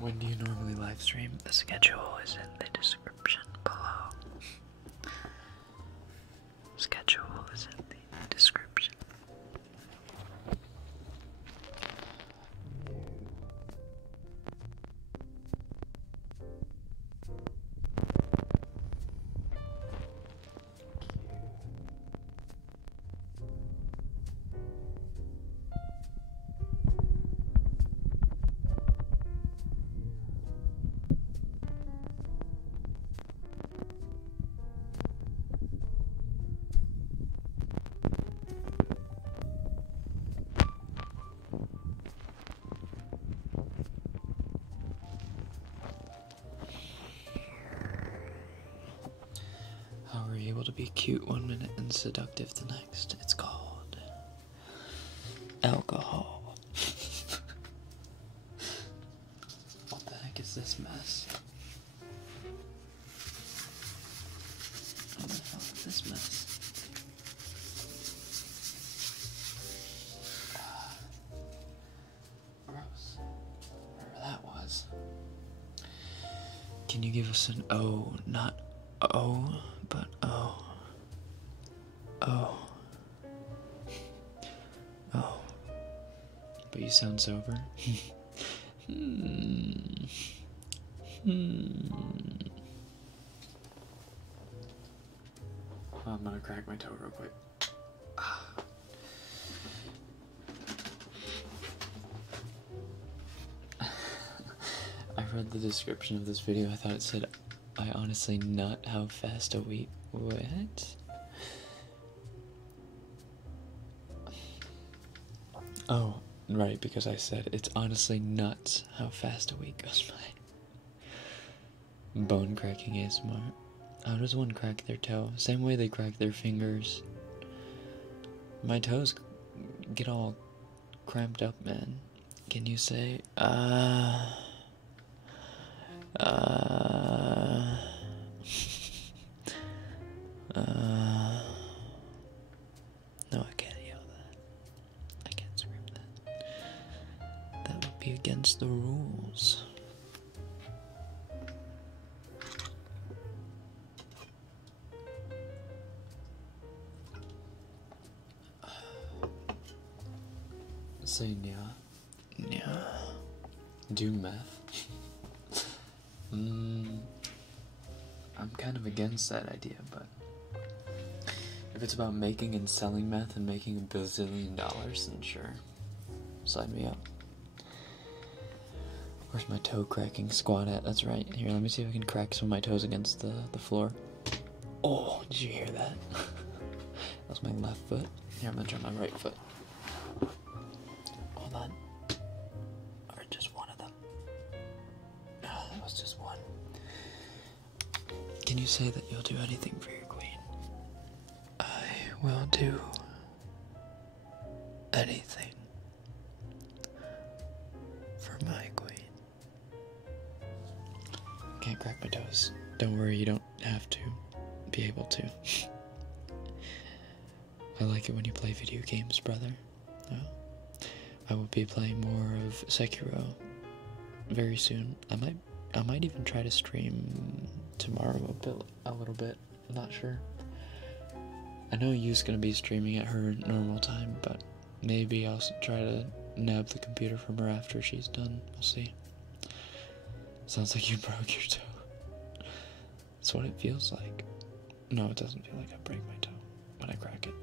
When do you normally live stream? The schedule is in the description below. Schedule is in the description. How are you able to be cute 1 minute and seductive the next? It's called alcohol. What the heck is this mess? What the hell is this mess? Gross. Whatever that was. Can you give us an O, not O, but O? Oh. Oh. But you sound sober? Well, I'm gonna crack my toe real quick. I read the description of this video. I thought it said, I honestly nut how fast a week. What? Oh, right, because I said it's honestly nuts how fast a week goes by. Bone cracking ASMR. How does one crack their toe? Same way they crack their fingers. My toes get all cramped up, man. Can you say, be against the rules. Say yeah. Yeah. Do math. I'm kind of against that idea, but if it's about making and selling meth and making $1 bazillion, then sure. Sign me up. Where's my toe cracking squat at? That's right. Here, let me see if I can crack some of my toes against the floor. Oh, did you hear that? That was my left foot. Here, I'm gonna try my right foot. Hold on. Or just one of them. No, that was just one. Can you say that you'll do anything for your queen? I will do anything for my queen. Can't crack my toes. Don't worry, you don't have to be able to. I like it when you play video games, brother. I will be playing more of Sekiro very soon. I might even try to stream tomorrow a little bit. I'm not sure. I know Yu's gonna be streaming at her normal time, but maybe I'll try to nab the computer from her after she's done. We'll see. Sounds like you broke your toe. That's what it feels like. No, it doesn't feel like I break my toe when I crack it.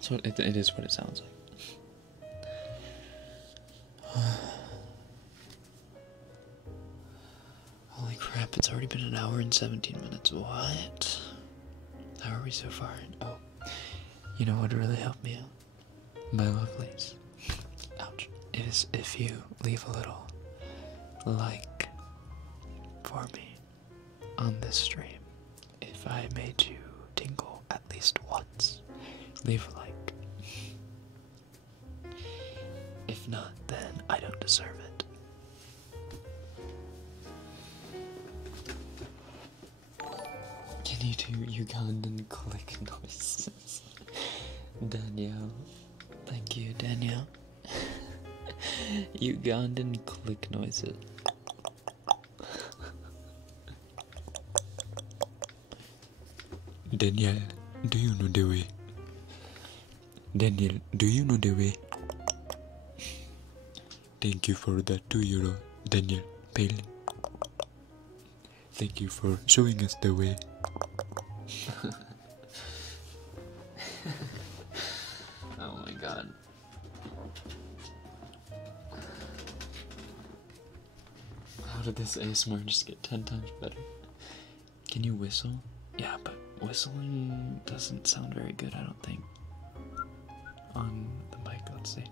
So it is what it sounds like. Holy crap, it's already been 1 hour and 17 minutes. What? How are we so far in? Oh, you know what would really help me out? My lovelies. Ouch. Is if you leave a little like for me on this stream. If I made you tingle at least once, leave a like. If not, then I don't deserve it. Can you do Ugandan click noises? Danielle. Thank you, Danielle. Ugandan click noises. Danielle, do you know the way? Danielle, do you know the way? Thank you for the €2, Danielle Palin. Thank you for showing us the way. Oh my god. How did this ASMR just get 10 times better? Can you whistle? Yeah, but whistling doesn't sound very good, I don't think. On the mic, let's see.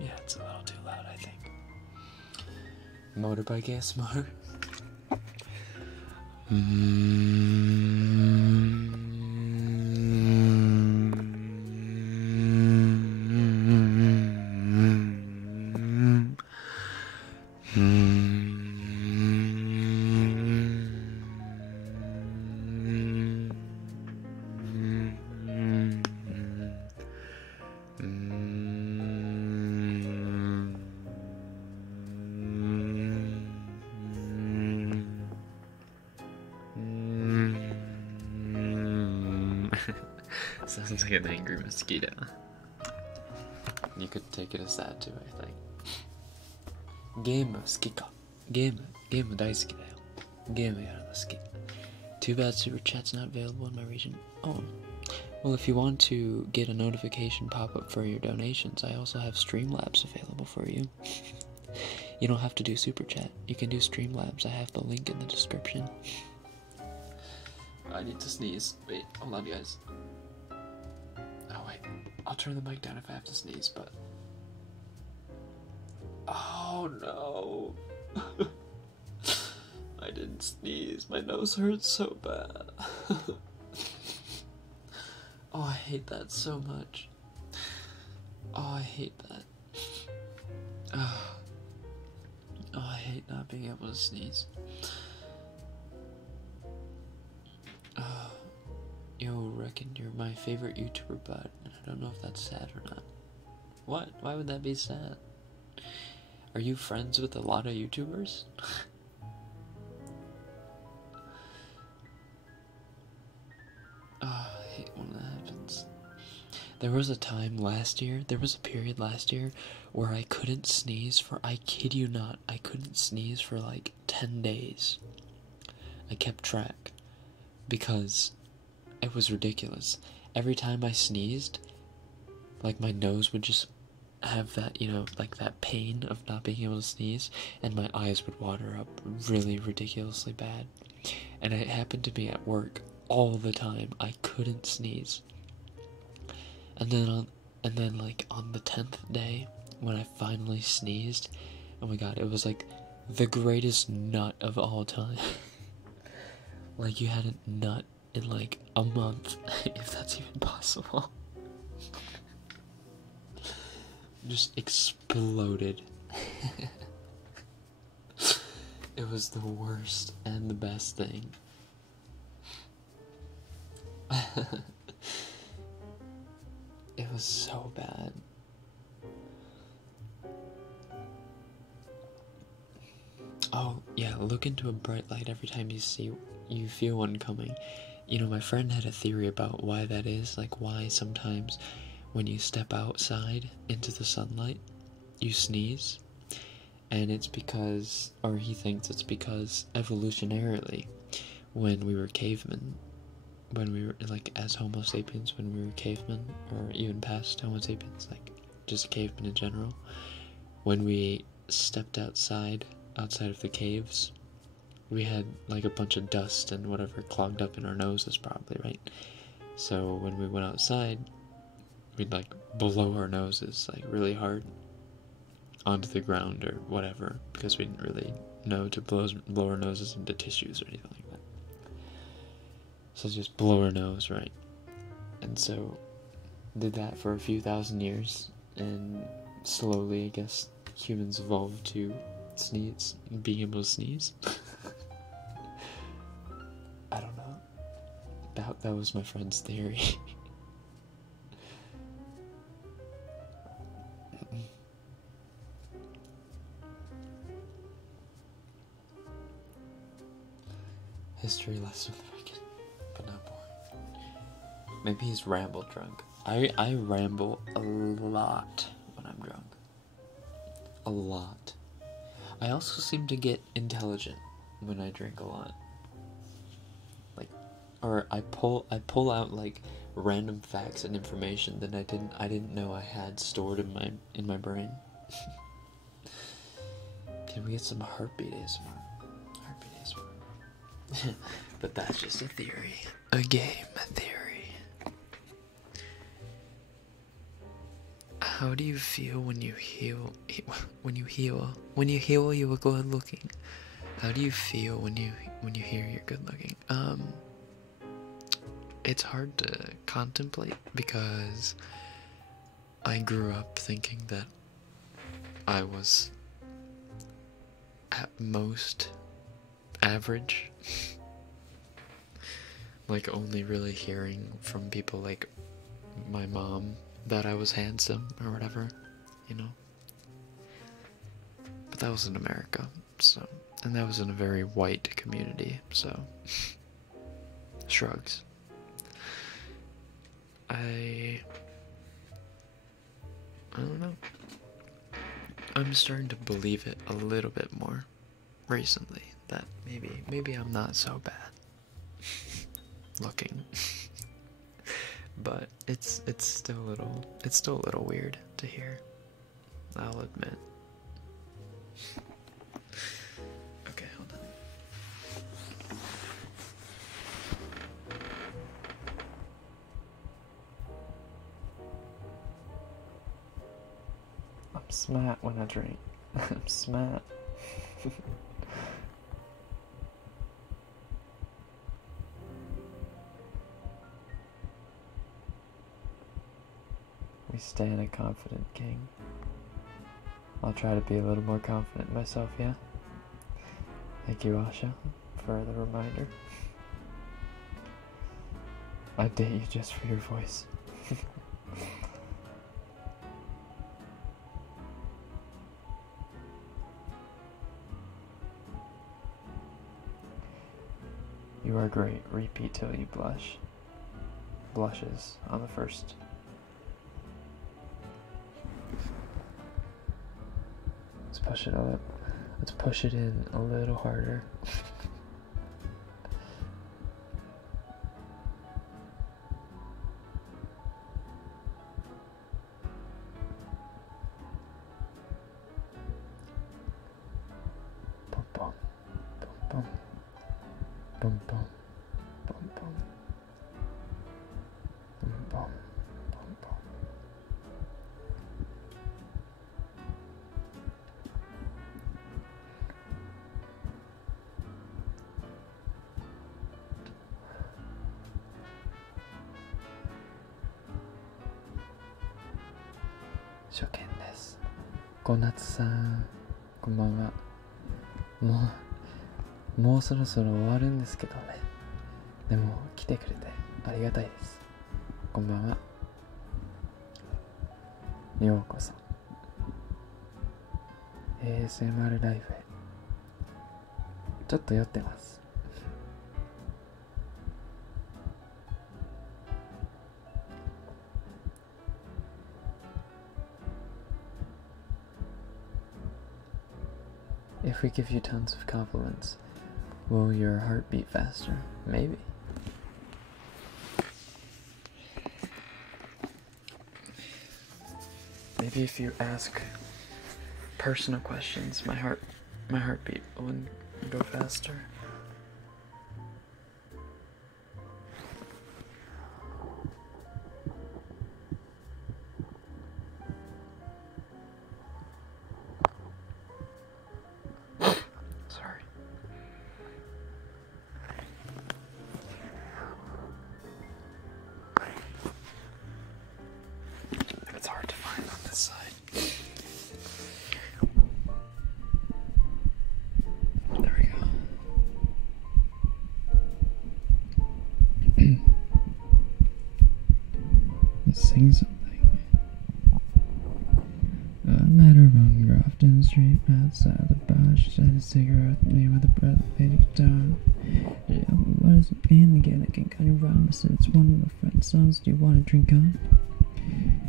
Yeah, it's a little too loud, I think. Motorbike ASMR? Sounds like an angry mosquito. You could take it as that too, I think. Game skika. Game daisuki da yo. Game suki. Too bad super chat's not available in my region. Oh, well, if you want to get a notification pop up for your donations, I also have Streamlabs available for you. You don't have to do super chat. You can do Streamlabs. I have the link in the description. I need to sneeze. Wait, hold on, guys. Oh wait, I'll turn the mic down if I have to sneeze, but... Oh no! I didn't sneeze. My nose hurts so bad. Oh, I hate that so much. Oh, I hate that. Oh, I hate not being able to sneeze. Yo, Rekken, you're my favorite YouTuber, but I don't know if that's sad or not. What? Why would that be sad? Are you friends with a lot of YouTubers? I hate when that happens. There was a period last year where I couldn't sneeze for, I kid you not, I couldn't sneeze for like 10 days. I kept track because it was ridiculous. Every time I sneezed, like my nose would just have that, you know, like that pain of not being able to sneeze, and my eyes would water up really ridiculously bad. And it happened to me at work all the time. I couldn't sneeze. And then like on the 10th day when I finally sneezed, oh my god, it was like the greatest nut of all time. Like you hadn't nut in like a month, if that's even possible. Just exploded. It was the worst and the best thing. It was so bad. Oh, yeah, look into a bright light every time you feel one coming. You know, my friend had a theory about why that is, like why sometimes when you step outside into the sunlight, you sneeze. And it's because, or he thinks it's because evolutionarily, when we were cavemen, when we were like as Homo sapiens, when we were cavemen, or even past Homo sapiens, like just cavemen in general, when we stepped outside of the caves, we had like a bunch of dust and whatever clogged up in our noses probably, right? So when we went outside, we'd like blow our noses like really hard onto the ground or whatever, because we didn't really know to blow our noses into tissues or anything like that. So just blow our nose, right? And so did that for a few thousand years, and slowly I guess humans evolved to sneeze, being able to sneeze. I don't know. That was my friend's theory. History lesson with Rekken, but not boring. Maybe he's ramble drunk. I ramble a lot when I'm drunk. A lot. I also seem to get intelligent when I drink a lot. Like, or I pull out like random facts and information that I didn't know I had stored in my brain. Can we get some heartbeat ASMR? Heartbeat ASMR. But that's just a theory. A game theory. How do you feel when you heal? When you heal, you are good looking. How do you feel when you hear you're good looking? It's hard to contemplate because I grew up thinking that I was at most average. Like only really hearing from people like my mom that I was handsome or whatever, you know. But that was in America, so, and that was in a very white community, so shrugs. I don't know. I'm starting to believe it a little bit more recently, that maybe I'm not so bad looking. But it's still a little weird to hear, I'll admit. Okay, hold on. I'm smart when I drink. I'm smart. We stand a confident king. I'll try to be a little more confident myself, yeah? Thank you, Asha, for the reminder. I'd date you just for your voice. You are great. Repeat till you blush. Blushes on the first. Let's push it up. Let's push it in a little harder. Bum bum bum bum bum bum bum bum bum bum bum bum.初見です。小夏さん、こんばんは。もうそろそろ終わるんですけどね。でも来てくれてありがたいです。こんばんは。ようこそ ASMR ライフへ。ちょっと酔ってます。If we give you tons of compliments, will your heart beat faster? Maybe. Maybe if you ask personal questions, my heartbeat will go faster. Sorry. It's hard to find on this side. There we go. Let's sing something. I met her on Grafton Street outside the bar. She had a cigarette with me with a breath fading down. She asked me, what does it mean to get a kink on your rhyme? I said, it's one of my friend's songs. Do you want to drink on?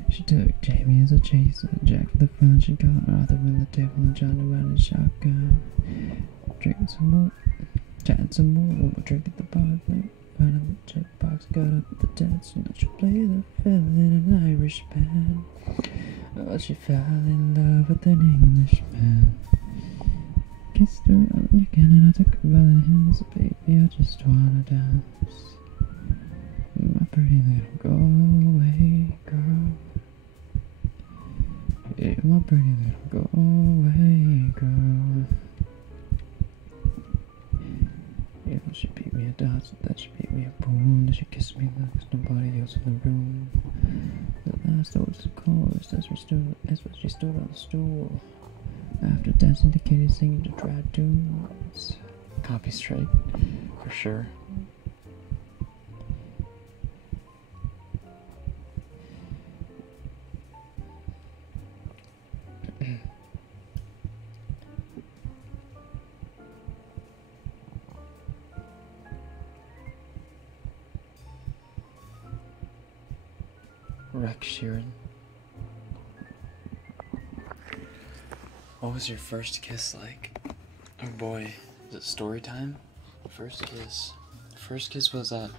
She took Jamie as a chaser, Jack for the fun. She got Arthur in the table and Johnny ran a shotgun. Drinking some more, chatting some more. One more drink at the bar. Right on the checkbox, got up the dance. And she played the fiddle in an Irish band. Oh, she fell in love with an Englishman. Kissed her on the neck and I took her by the hands. Baby, I just wanna dance. My pretty little go-away girl. Yeah, my pretty little go-away girl. Yeah, she beat me a dance, then she beat me a boom. Then she kissed me like there's nobody else in the room. The last was the chorus as she stood on the stool. After dancing to Katie singing to dry tunes. Copy straight, for sure. Rekken. What was your first kiss like? Oh boy, is it story time? First kiss. First kiss was at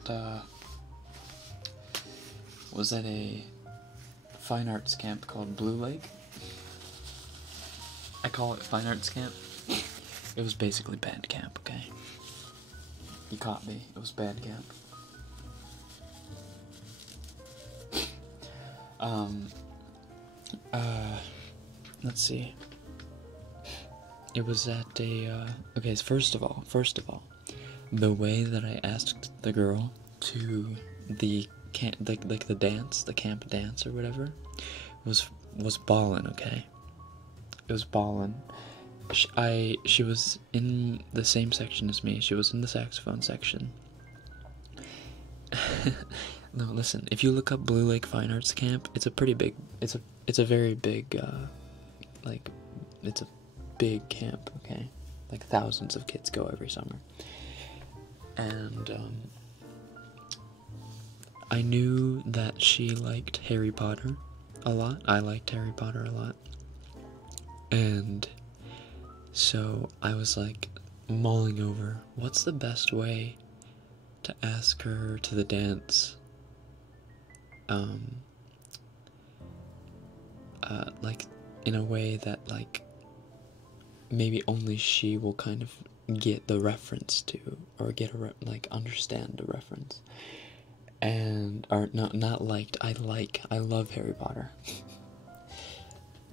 a fine arts camp called Blue Lake. I call it fine arts camp. It was basically band camp, okay? You caught me. It was band camp. Let's see. It was at a, okay, first of all, the way that I asked the girl to the camp, like the dance, the camp dance or whatever, was ballin', okay? It was ballin'. She was in the same section as me. She was in the saxophone section. no, listen. If you look up Blue Lake Fine Arts Camp, it's a pretty big. It's a very big. Like, it's a big camp. Okay, like thousands of kids go every summer. And I knew that she liked Harry Potter a lot. I liked Harry Potter a lot. And so I was like mulling over what's the best way to ask her to the dance, like in a way that like maybe only she will kind of get the reference to, or get like understand the reference. And or no, not liked. I love Harry Potter.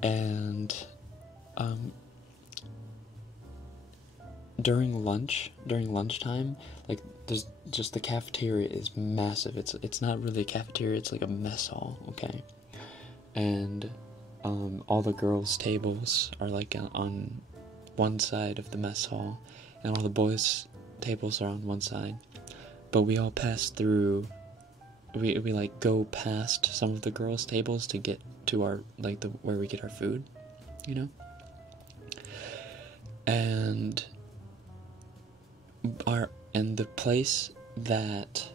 And during lunchtime, like there's just the cafeteria is massive. It's not really a cafeteria, it's like a mess hall, okay? And all the girls' tables are like on one side of the mess hall, and all the boys' tables are on one side. But we all pass through. We like go past some of the girls' tables to get to our like the where we get our food, you know. And the place that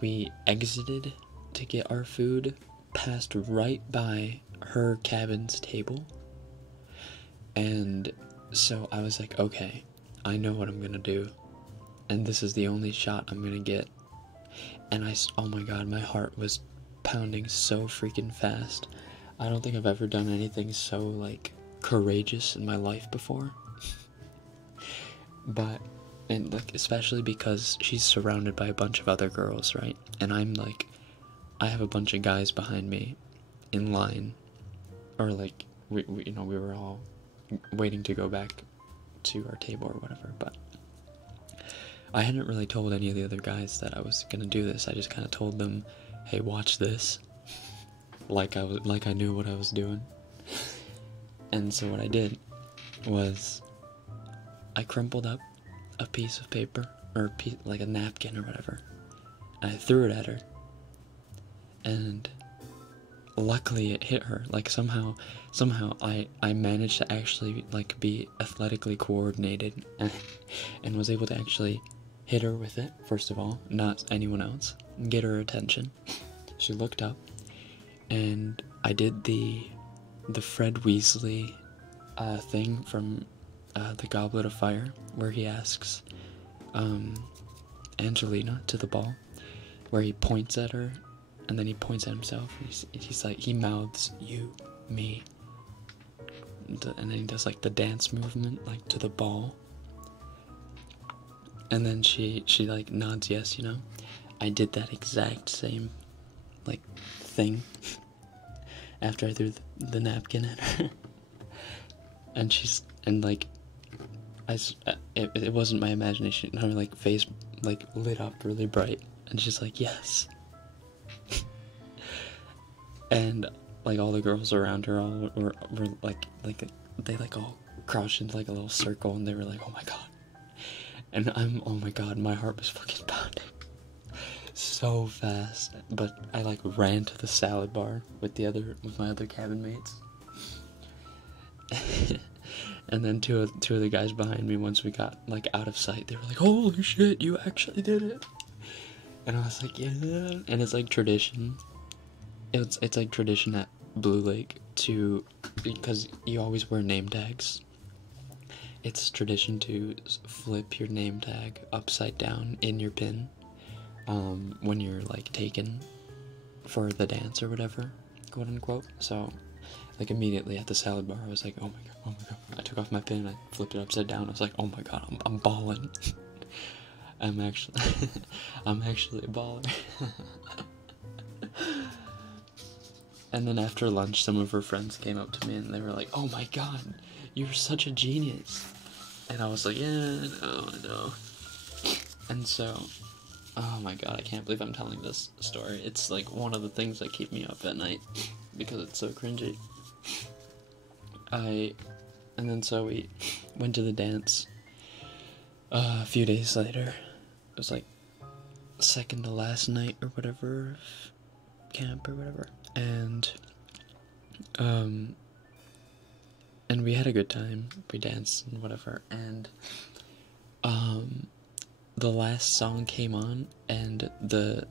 we exited to get our food passed right by her cabin's table. And so I was like, okay, I know what I'm gonna do, and this is the only shot I'm gonna get. And oh my god, my heart was pounding so freaking fast. I don't think I've ever done anything so like courageous in my life before. But, and like, especially because she's surrounded by a bunch of other girls, right? And I'm like, I have a bunch of guys behind me in line, or like, we you know, we were all waiting to go back to our table or whatever, but I hadn't really told any of the other guys that I was gonna do this. I just kind of told them, hey, watch this, like I knew what I was doing. And so what I did was I crumpled up a piece of paper, or like a napkin or whatever, and I threw it at her, and luckily it hit her. Like somehow I managed to actually like be athletically coordinated and was able to actually hit her with it, first of all, not anyone else, and get her attention. She looked up, and I did the Fred Weasley thing from the Goblet of Fire, where he asks Angelina to the ball, where he points at her, and then he points at himself, and he's like, he mouths, you, me, and then he does like the dance movement, like to the ball. And then she like nods yes, you know. I did that exact same like thing after I threw the napkin at her. And like it wasn't my imagination. Her like face like lit up really bright, and she's like, yes. And like all the girls around her all were like they like all crouched into like a little circle, and they were like, oh my god. And oh my god, my heart was fucking pounding so fast. But I like ran to the salad bar with my other cabin mates. And then two of the guys behind me, once we got like out of sight, they were like, holy shit, you actually did it. And I was like, yeah. And it's like tradition. It's like tradition at Blue Lake because you always wear name tags. It's tradition to flip your name tag upside down in your pin when you're like taken for the dance or whatever, quote unquote. So like immediately at the salad bar, I was like, oh my god. I took off my pin, I flipped it upside down. I was like, oh my god, I'm balling. I'm actually a baller. And then after lunch, some of her friends came up to me and they were like, oh my god, you're such a genius. And I was like, yeah, I know. And so, oh my god, I can't believe I'm telling this story. It's like one of the things that keep me up at night because it's so cringy. And then so we went to the dance a few days later. It was like second to last night or whatever of camp or whatever, and we had a good time. We danced and whatever, and the last song came on, and the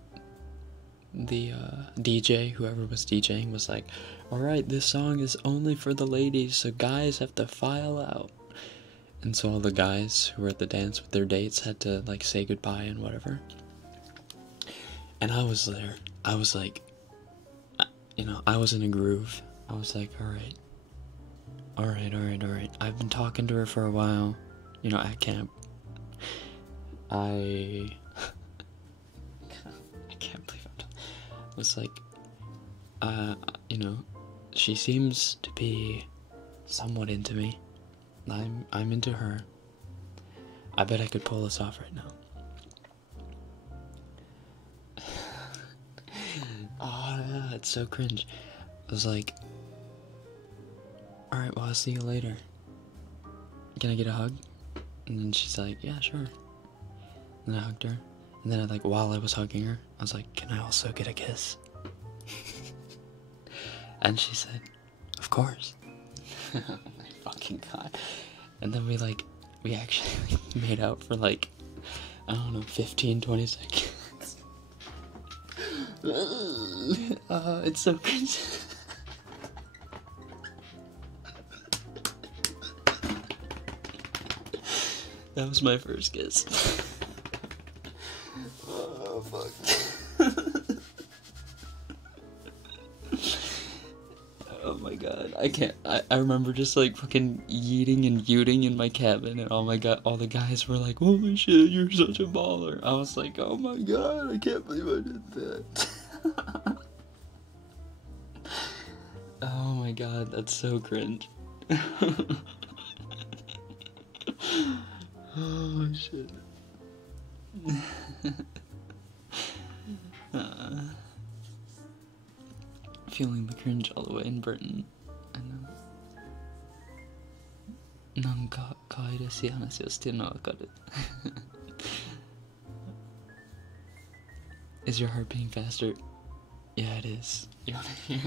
DJ, whoever was DJing, was like, alright, this song is only for the ladies, so guys have to file out. And so all the guys who were at the dance with their dates had to, like, say goodbye and whatever. And I was there. I was like, you know, I was in a groove. I was like, alright. I've been talking to her for a while, you know, at camp. I can't believe I was like, you know, she seems to be somewhat into me. I'm into her. I bet I could pull this off right now. Oh, it's so cringe. I was like, alright, well, I'll see you later. Can I get a hug? And then she's like, yeah, sure. And I hugged her. And then, like, while I was hugging her, I was like, can I also get a kiss? And she said, of course. Oh my fucking god. And then we actually made out for, like, I don't know, 15, 20 seconds. It's so cringe. That was my first kiss. Oh, fuck. Oh my god, I can't, I remember just, like, fucking yeeting and yuting in my cabin, and oh my god, all the guys were like, holy shit, you're such a baller. I was like, oh my god, I can't believe I did that. Oh my god, that's so cringe. Oh shit. Feeling the cringe all the way in Britain. I know. なんか可愛らしい話をしてるのはわかる。Is your heart beating faster? Yeah, it is. You wanna hear?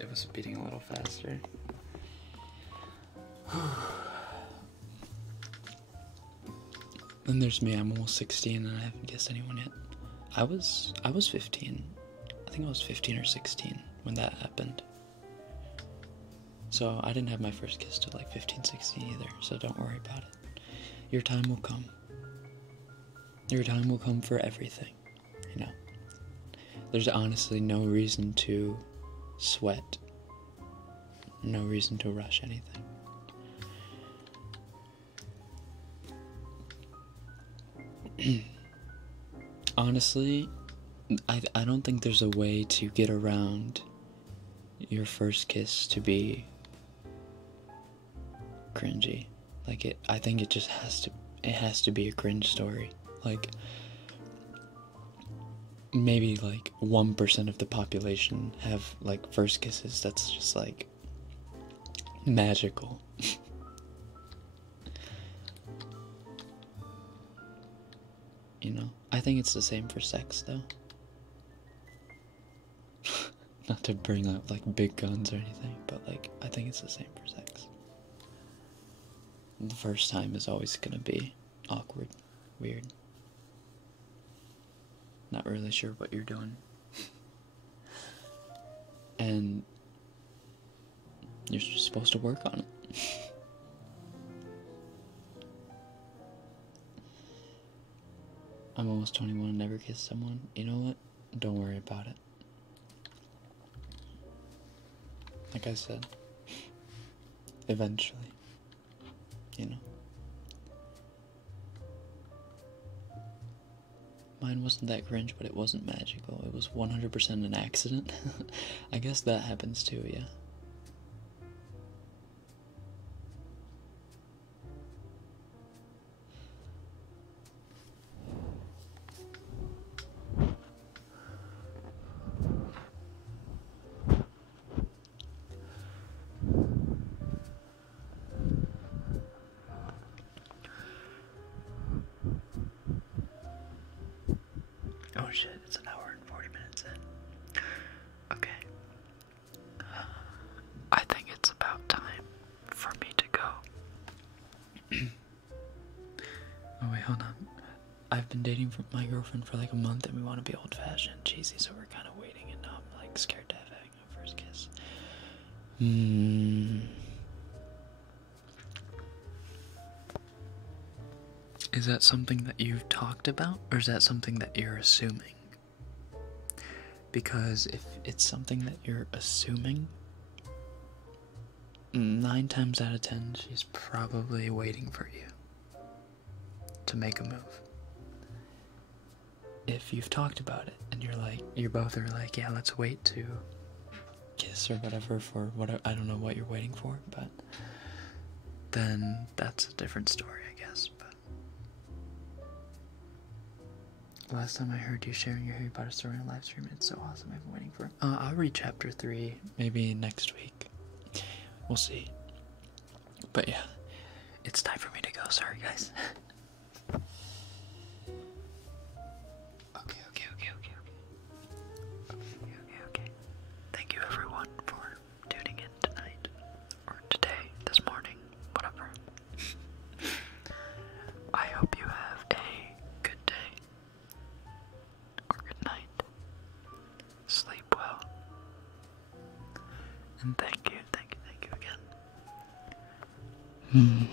It was beating a little faster. Then there's me, I'm almost 16 and I haven't kissed anyone yet. I was 15. I think I was 15 or 16 when that happened. So I didn't have my first kiss till like 15, 16 either, so don't worry about it. Your time will come. Your time will come for everything, you know. There's honestly no reason to sweat. No reason to rush anything. Honestly, I don't think there's a way to get around your first kiss to be cringy. Like, I think it just has to be a cringe story. Like, maybe like 1% of the population have like first kisses that's just like magical. You know, I think it's the same for sex though. Not to bring up like big guns or anything, but like I think it's the same for sex. The first time is always gonna be awkward, weird. Not really sure what you're doing. And you're just supposed to work on it. I'm almost 21 and never kissed someone. You know what? Don't worry about it. Like I said, eventually, you know. Mine wasn't that cringe, but it wasn't magical. It was 100% an accident. I guess that happens too, yeah. Oh wait, hold on. I've been dating my girlfriend for like a month and we want to be old-fashioned cheesy, so we're kind of waiting, and now I'm like scared to having a first kiss. Is that something that you've talked about, or is that something that you're assuming? Because if it's something that you're assuming, 9 times out of 10, she's probably waiting for you to make a move. If you've talked about it and you're both are like, yeah, let's wait to kiss or whatever for whatever, I don't know what you're waiting for, but then that's a different story, I guess. But last time I heard you sharing your Harry Potter story on a live stream, it's so awesome. I've been waiting for it. I'll read chapter 3 maybe next week. We'll see. But yeah, it's time for me to go. Sorry, guys. Okay. Thank you everyone for tuning in tonight, or today, this morning, whatever. I hope you have a good day, or good night. Sleep well. And thank you again.